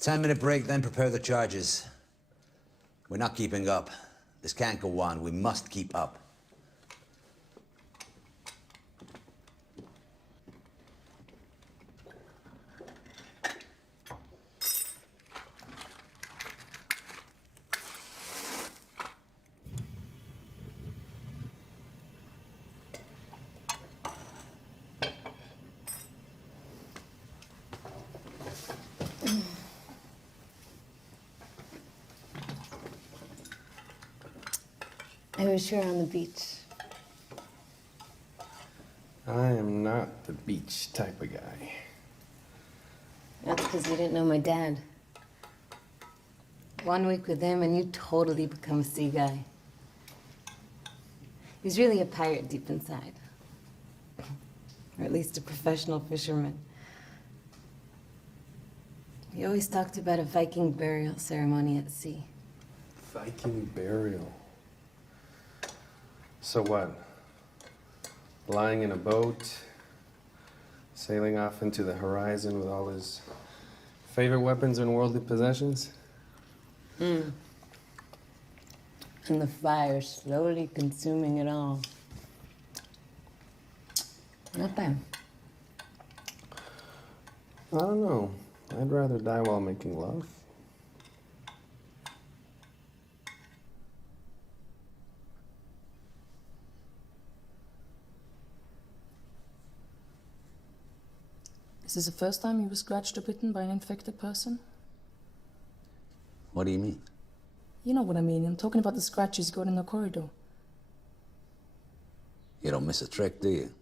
10-minute break, then prepare the charges. We're not keeping up. This can't go on. We must keep up. I wish you were on the beach. I am not the beach type of guy. That's because you didn't know my dad. 1 week with him and you totally become a sea guy. He's really a pirate deep inside. Or at least a professional fisherman. He always talked about a Viking burial ceremony at sea. Viking burial. So what? Lying in a boat, sailing off into the horizon with all his favorite weapons and worldly possessions? And the fire slowly consuming it all. Not bad. I don't know. I'd rather die while making love. Is this the first time you were scratched or bitten by an infected person? What do you mean? You know what I mean. I'm talking about the scratches you got in the corridor. You don't miss a trick, do you?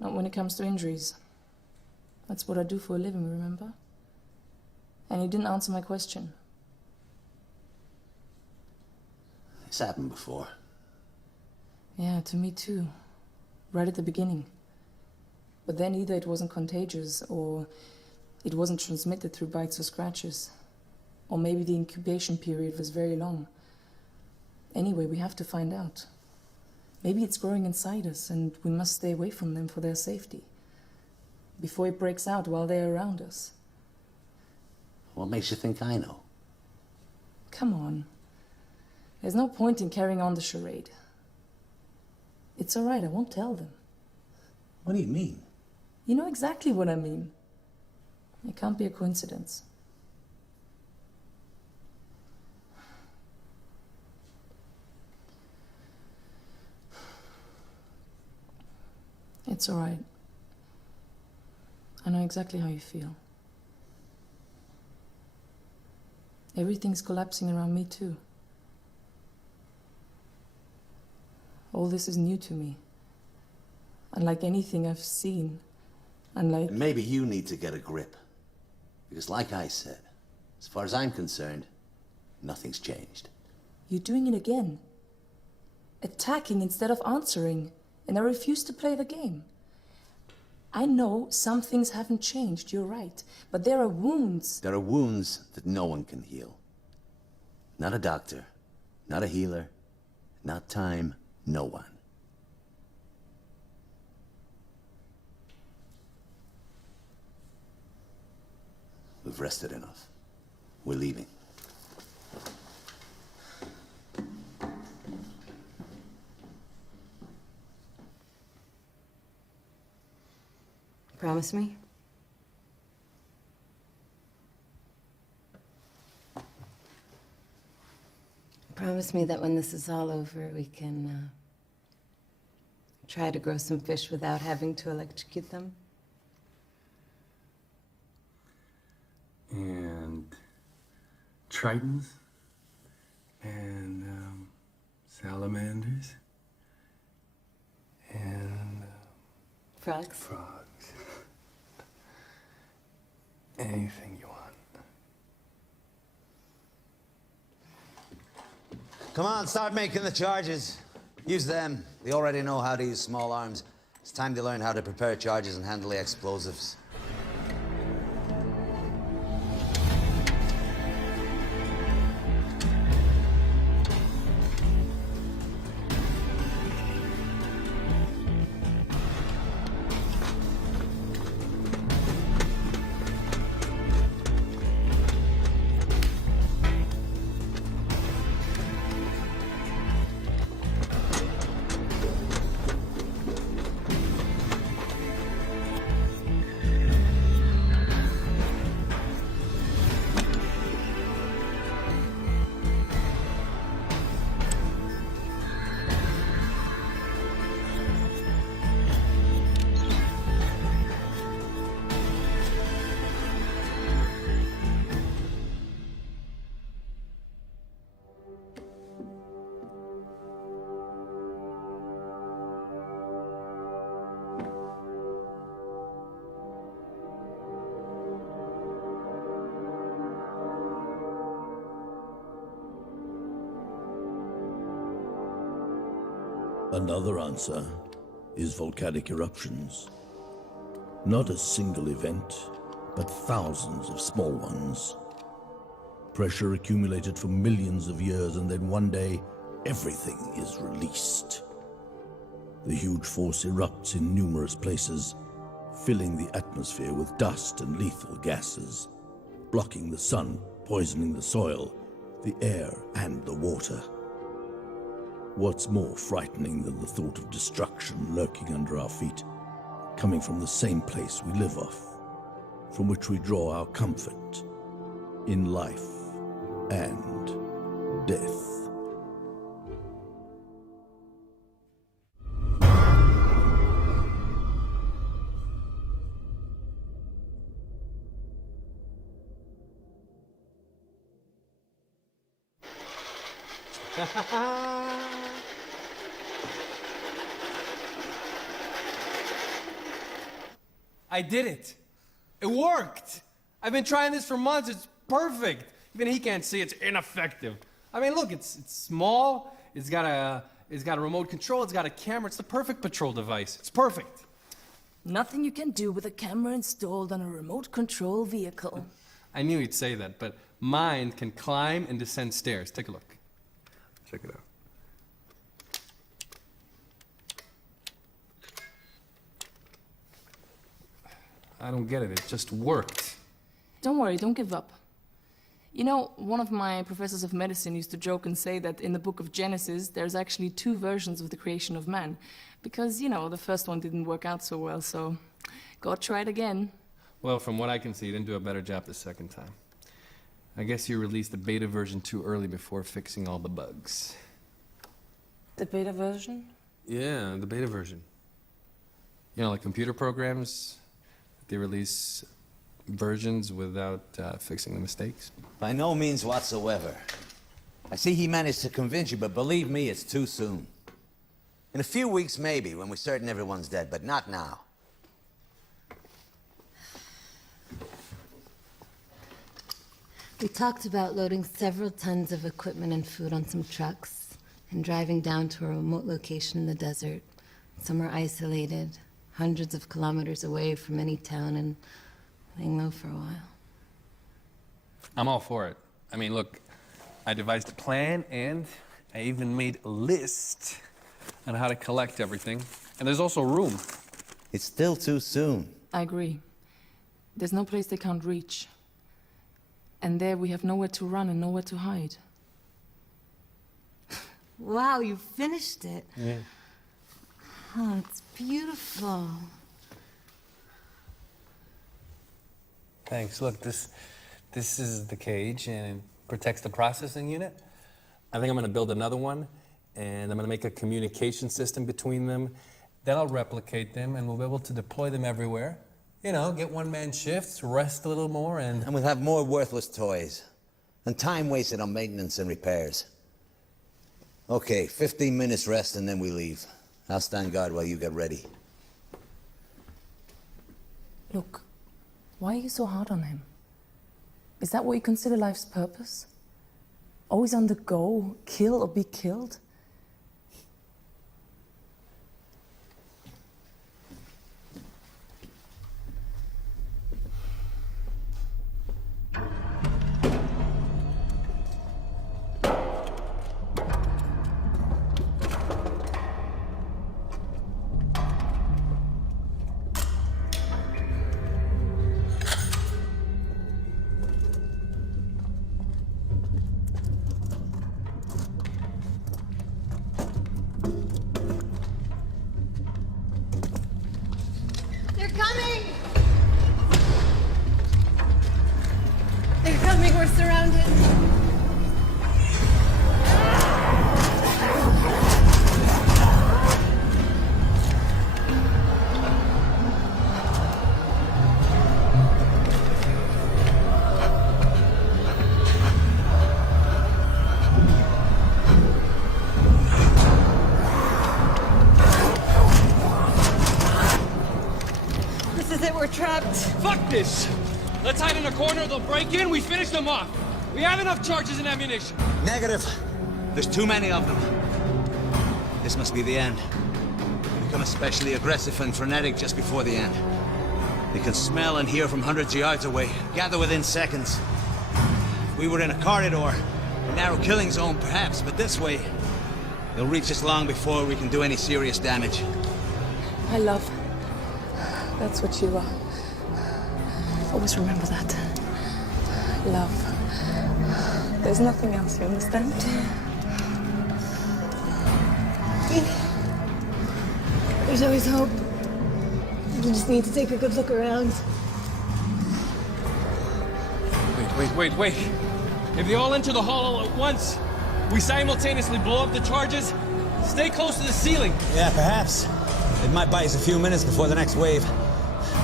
Not when it comes to injuries. That's what I do for a living, remember? And you didn't answer my question. It's happened before. Yeah, to me too. Right at the beginning. But then either it wasn't contagious or it wasn't transmitted through bites or scratches. Or maybe the incubation period was very long. Anyway, we have to find out. Maybe it's growing inside us and we must stay away from them for their safety. Before it breaks out while they're around us. What makes you think I know? Come on. There's no point in carrying on the charade. It's all right, I won't tell them. What do you mean? You know exactly what I mean. It can't be a coincidence. It's all right. I know exactly how you feel. Everything's collapsing around me too. All this is new to me. Unlike anything I've seen. Unlike... And maybe you need to get a grip. Because like I said, as far as I'm concerned, nothing's changed. You're doing it again. Attacking instead of answering. And I refuse to play the game. I know some things haven't changed, you're right. But there are wounds. There are wounds that no one can heal. Not a doctor, not a healer, not time, no one. We've rested enough. We're leaving. Promise me? Promise me that when this is all over, we can try to grow some fish without having to electrocute them? And tritons and salamanders and Frogs? frogs. Anything you want. Come on, start making the charges. Use them. They already know how to use small arms. It's time to learn how to prepare charges and handle the explosives. Another answer is volcanic eruptions. Not a single event, but thousands of small ones. Pressure accumulated for millions of years, and then one day, everything is released. The huge force erupts in numerous places, filling the atmosphere with dust and lethal gases, blocking the sun, poisoning the soil, the air, and the water. What's more frightening than the thought of destruction lurking under our feet, coming from the same place we live off, from which we draw our comfort in life and death? I did it. It worked. I've been trying this for months. It's perfect. Even he can't see it's ineffective. I mean, look, it's small. It's got a remote control. It's got a camera. It's the perfect patrol device. It's perfect. Nothing you can do with a camera installed on a remote control vehicle. I knew he'd say that, but mine can climb and descend stairs. Take a look. Check it out. I don't get it. It just worked. Don't worry, don't give up. You know, one of my professors of medicine used to joke and say that in the book of Genesis, there's actually two versions of the creation of man. Because, you know, the first one didn't work out so well, so God tried again. Well, from what I can see, you didn't do a better job the second time. I guess you released the beta version too early before fixing all the bugs. The beta version? Yeah, the beta version. You know, like computer programs, they release versions without fixing the mistakes. By no means whatsoever. I see he managed to convince you, but believe me, it's too soon. In a few weeks, maybe, when we're certain everyone's dead, but not now. We talked about loading several tons of equipment and food on some trucks and driving down to a remote location in the desert, somewhere isolated, hundreds of kilometers away from any town, and laying low for a while. I'm all for it. I mean, look, I devised a plan and I even made a list on how to collect everything. And there's also room. It's still too soon. I agree. There's no place they can't reach. And there we have nowhere to run and nowhere to hide. Wow, you finished it. Yeah. Oh, it's beautiful. Thanks. Look, this is the cage and it protects the processing unit. I think I'm gonna build another one and I'm gonna make a communication system between them. Then I'll replicate them and we'll be able to deploy them everywhere. You know, get one-man shifts, rest a little more, and And we'll have more worthless toys. And time wasted on maintenance and repairs. Okay, 15 minutes rest and then we leave. I'll stand guard while you get ready. Look, why are you so hard on him? Is that what you consider life's purpose? Always on the go, kill or be killed? They're coming! They're coming, we're surrounded. This is it, we're trapped. fuck this! Let's hide in a corner, they'll break in, we finish them off. We have enough charges and ammunition. Negative. There's too many of them. This must be the end. They become especially aggressive and frenetic just before the end. They can smell and hear from hundreds of yards away, gather within seconds. If we were in a corridor, a narrow killing zone perhaps, but this way, they'll reach us long before we can do any serious damage. My love. That's what you are. Always remember that. Love. There's nothing else, you understand? There's always hope. You just need to take a good look around. Wait. If they all enter the hall all at once, we simultaneously blow up the charges, stay close to the ceiling. Yeah, perhaps. It might buy us a few minutes before the next wave.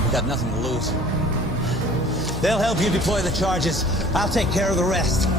We got nothing to lose. They'll help you deploy the charges. I'll take care of the rest.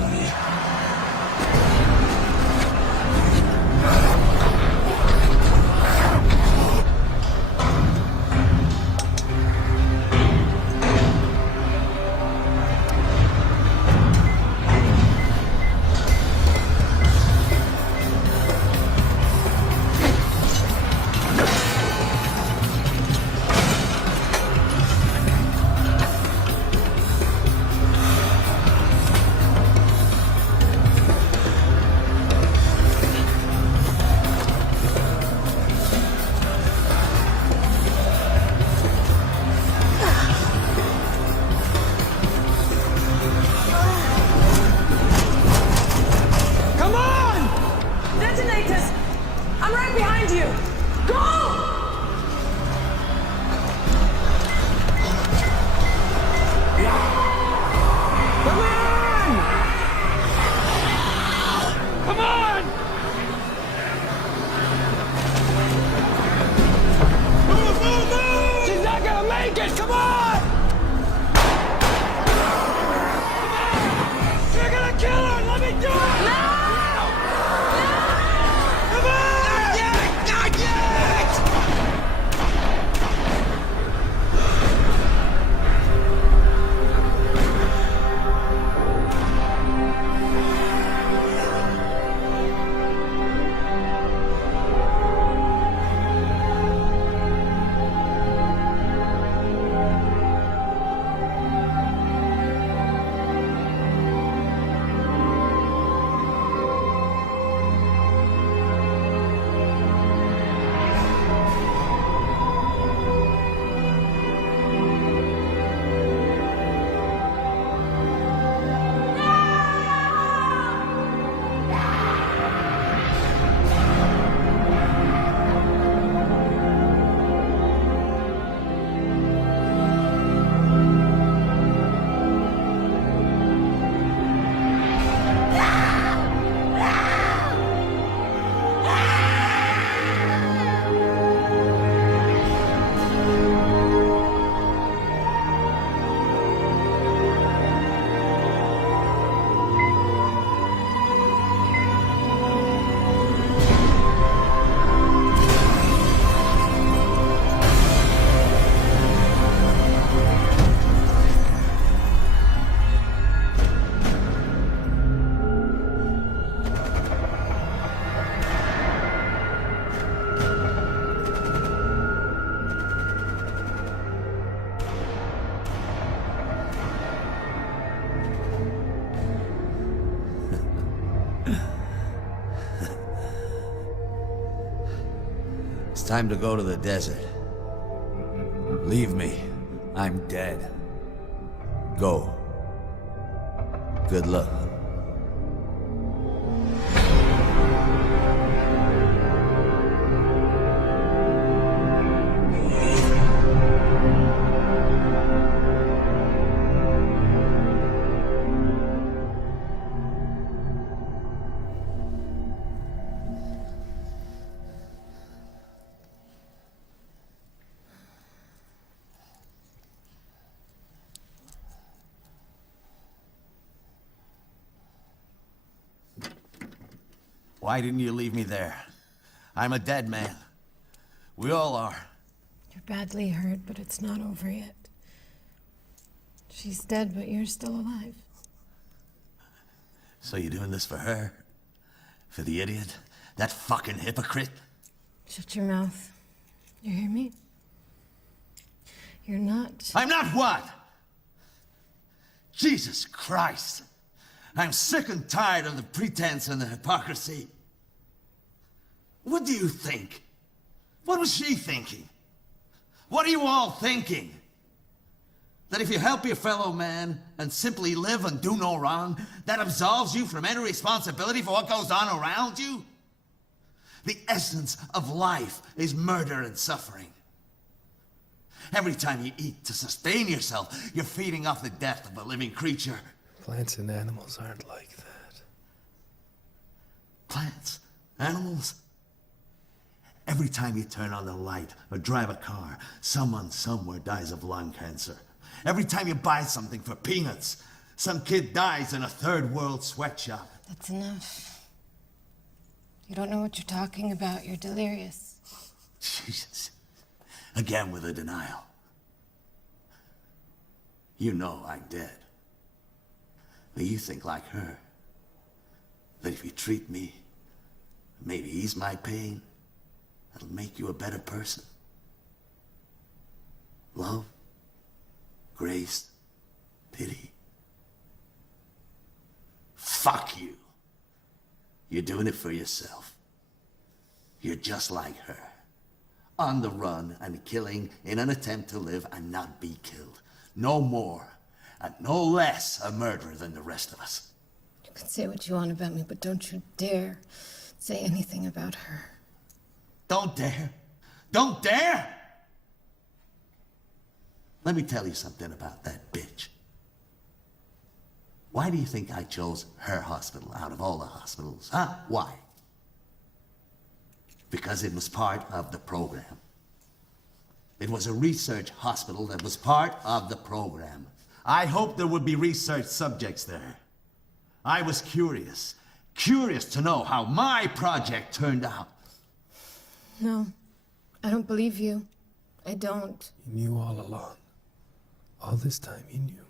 Detonators! I'm right behind you! Go! Come on! Move! She's not gonna make it! Come on! You're gonna kill her! Let me do it! No! Come on! Not yet! It's time to go to the desert. Leave me. I'm dead. Go. Good luck. Why didn't you leave me there? I'm a dead man. We all are. You're badly hurt, but it's not over yet. She's dead, but you're still alive. So you're doing this for her? For the idiot? That fucking hypocrite? Shut your mouth. You hear me? You're not. I'm not what? Jesus Christ. I'm sick and tired of the pretense and the hypocrisy. What do you think? What was she thinking? What are you all thinking? That if you help your fellow man and simply live and do no wrong, that absolves you from any responsibility for what goes on around you? The essence of life is murder and suffering. Every time you eat to sustain yourself, you're feeding off the death of a living creature. Plants and animals aren't like that. Plants, animals. Every time you turn on the light or drive a car, someone somewhere dies of lung cancer. Every time you buy something for peanuts, some kid dies in a third world sweatshop. That's enough. You don't know what you're talking about. You're delirious. Jesus. Again with the denial. You know I'm dead. But you think like her. That if you treat me, maybe ease my pain, that'll make you a better person. Love, grace, pity. Fuck you. You're doing it for yourself. You're just like her. On the run and killing in an attempt to live and not be killed. No more and no less a murderer than the rest of us. You can say what you want about me, but don't you dare say anything about her. Don't dare. Don't dare! Let me tell you something about that bitch. Why do you think I chose her hospital out of all the hospitals? Huh? Why? Because it was part of the program. It was a research hospital that was part of the program. I hoped there would be research subjects there. I was curious to know how my project turned out. No, I don't believe you. I don't. You knew all along. All this time, you knew.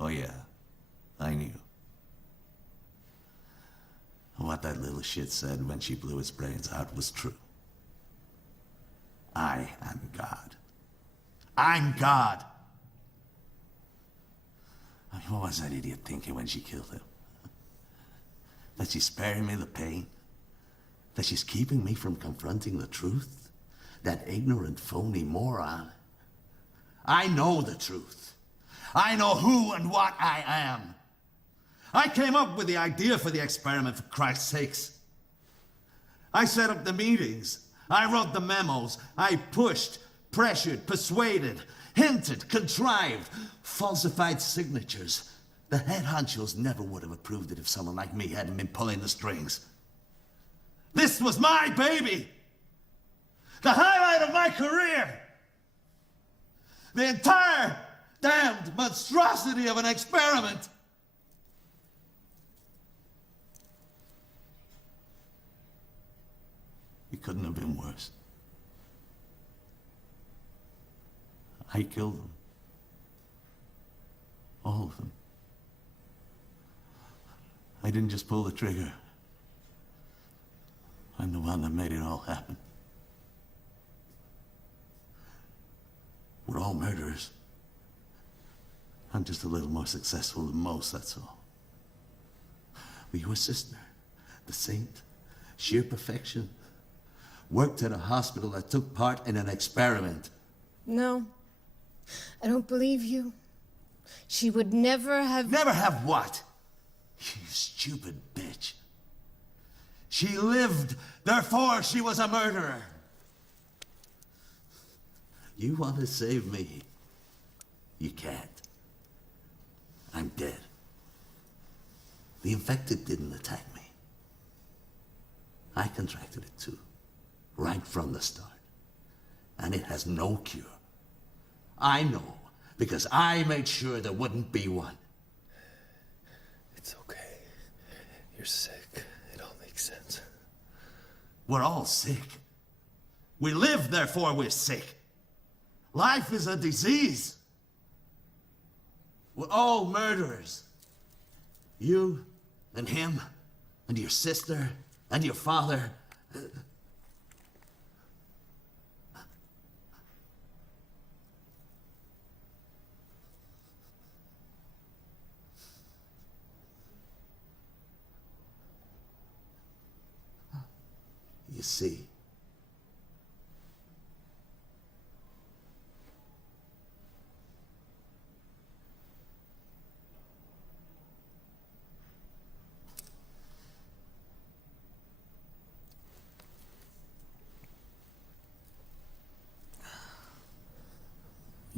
Oh yeah, I knew. What that little shit said when she blew his brains out was true. I am God. I'm God. I mean, what was that idiot thinking when she killed him? That she's sparing me the pain? That she's keeping me from confronting the truth? That ignorant, phony moron? I know the truth. I know who and what I am. I came up with the idea for the experiment, for Christ's sakes. I set up the meetings. I wrote the memos. I pushed, pressured, persuaded, hinted, contrived, falsified signatures. The head honchos never would have approved it if someone like me hadn't been pulling the strings. This was my baby! The highlight of my career! The entire damned monstrosity of an experiment! It couldn't have been worse. I killed them. All of them. I didn't just pull the trigger. I'm the one that made it all happen. We're all murderers. I'm just a little more successful than most, that's all. But your sister, the saint, sheer perfection, worked at a hospital that took part in an experiment. No, I don't believe you. She would never have... Never have what? You stupid bitch. She lived, therefore she was a murderer. You want to save me? You can't. I'm dead. The infected didn't attack me. I contracted it too, right from the start. And it has no cure. I know, because I made sure there wouldn't be one. It's okay. You're sick. It all makes sense. We're all sick. We live, therefore we're sick. Life is a disease. We're all murderers. You and him and your sister and your father You see,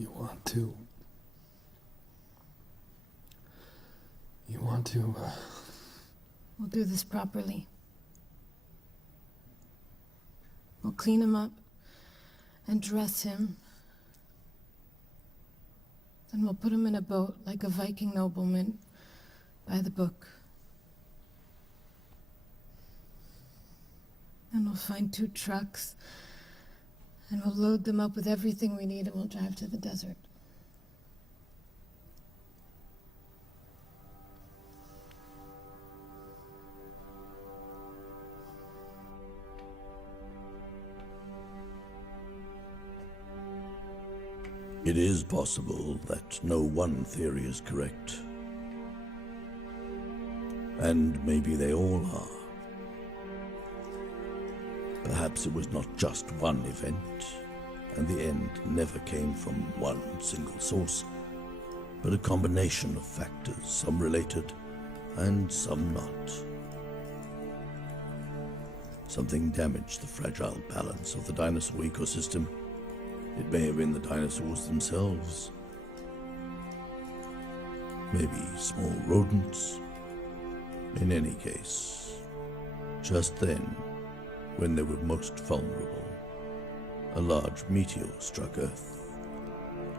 You want to... You want to, We'll do this properly. We'll clean him up and dress him. Then we'll put him in a boat like a Viking nobleman by the book. And we'll find 2 trucks and we'll load them up with everything we need and we'll drive to the desert. It is possible that no one theory is correct. And maybe they all are. Perhaps it was not just one event, and the end never came from one single source, but a combination of factors, some related and some not. Something damaged the fragile balance of the dinosaur ecosystem. It may have been the dinosaurs themselves. Maybe small rodents. In any case, just then, when they were most vulnerable, a large meteor struck Earth,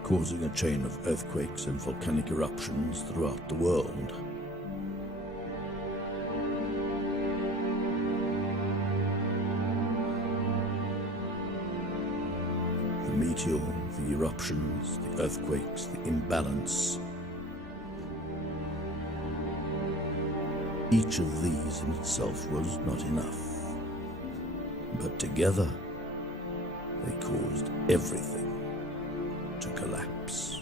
causing a chain of earthquakes and volcanic eruptions throughout the world. The meteor, the eruptions, the earthquakes, the imbalance. Each of these in itself was not enough. But together, they caused everything to collapse.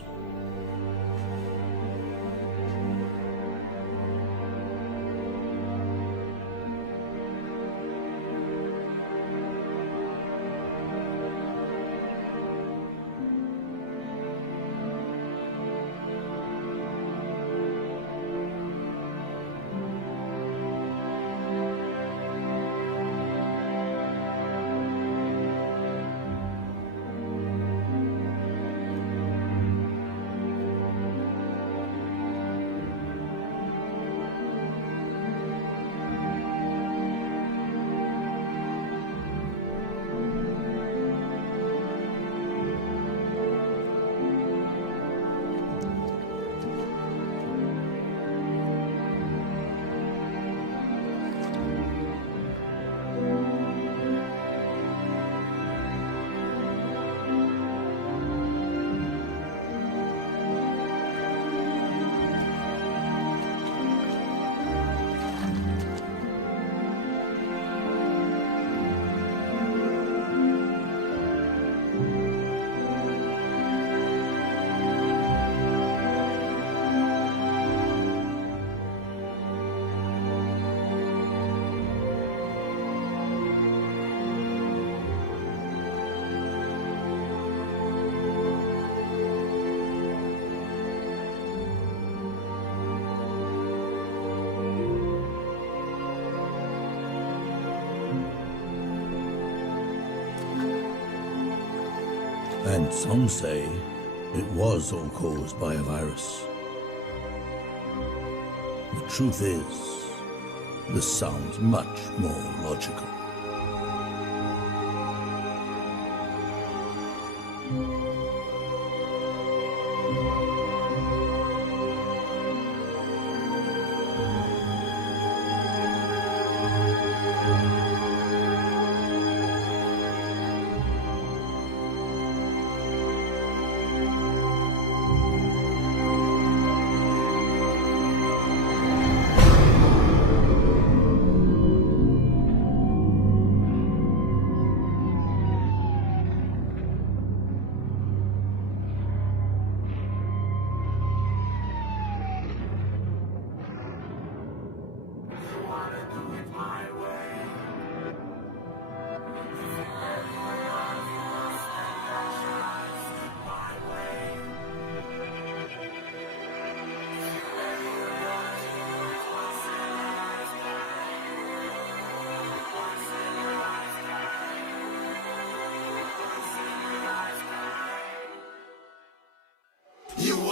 And some say it was all caused by a virus. The truth is, this sounds much more logical.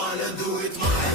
wanna do it my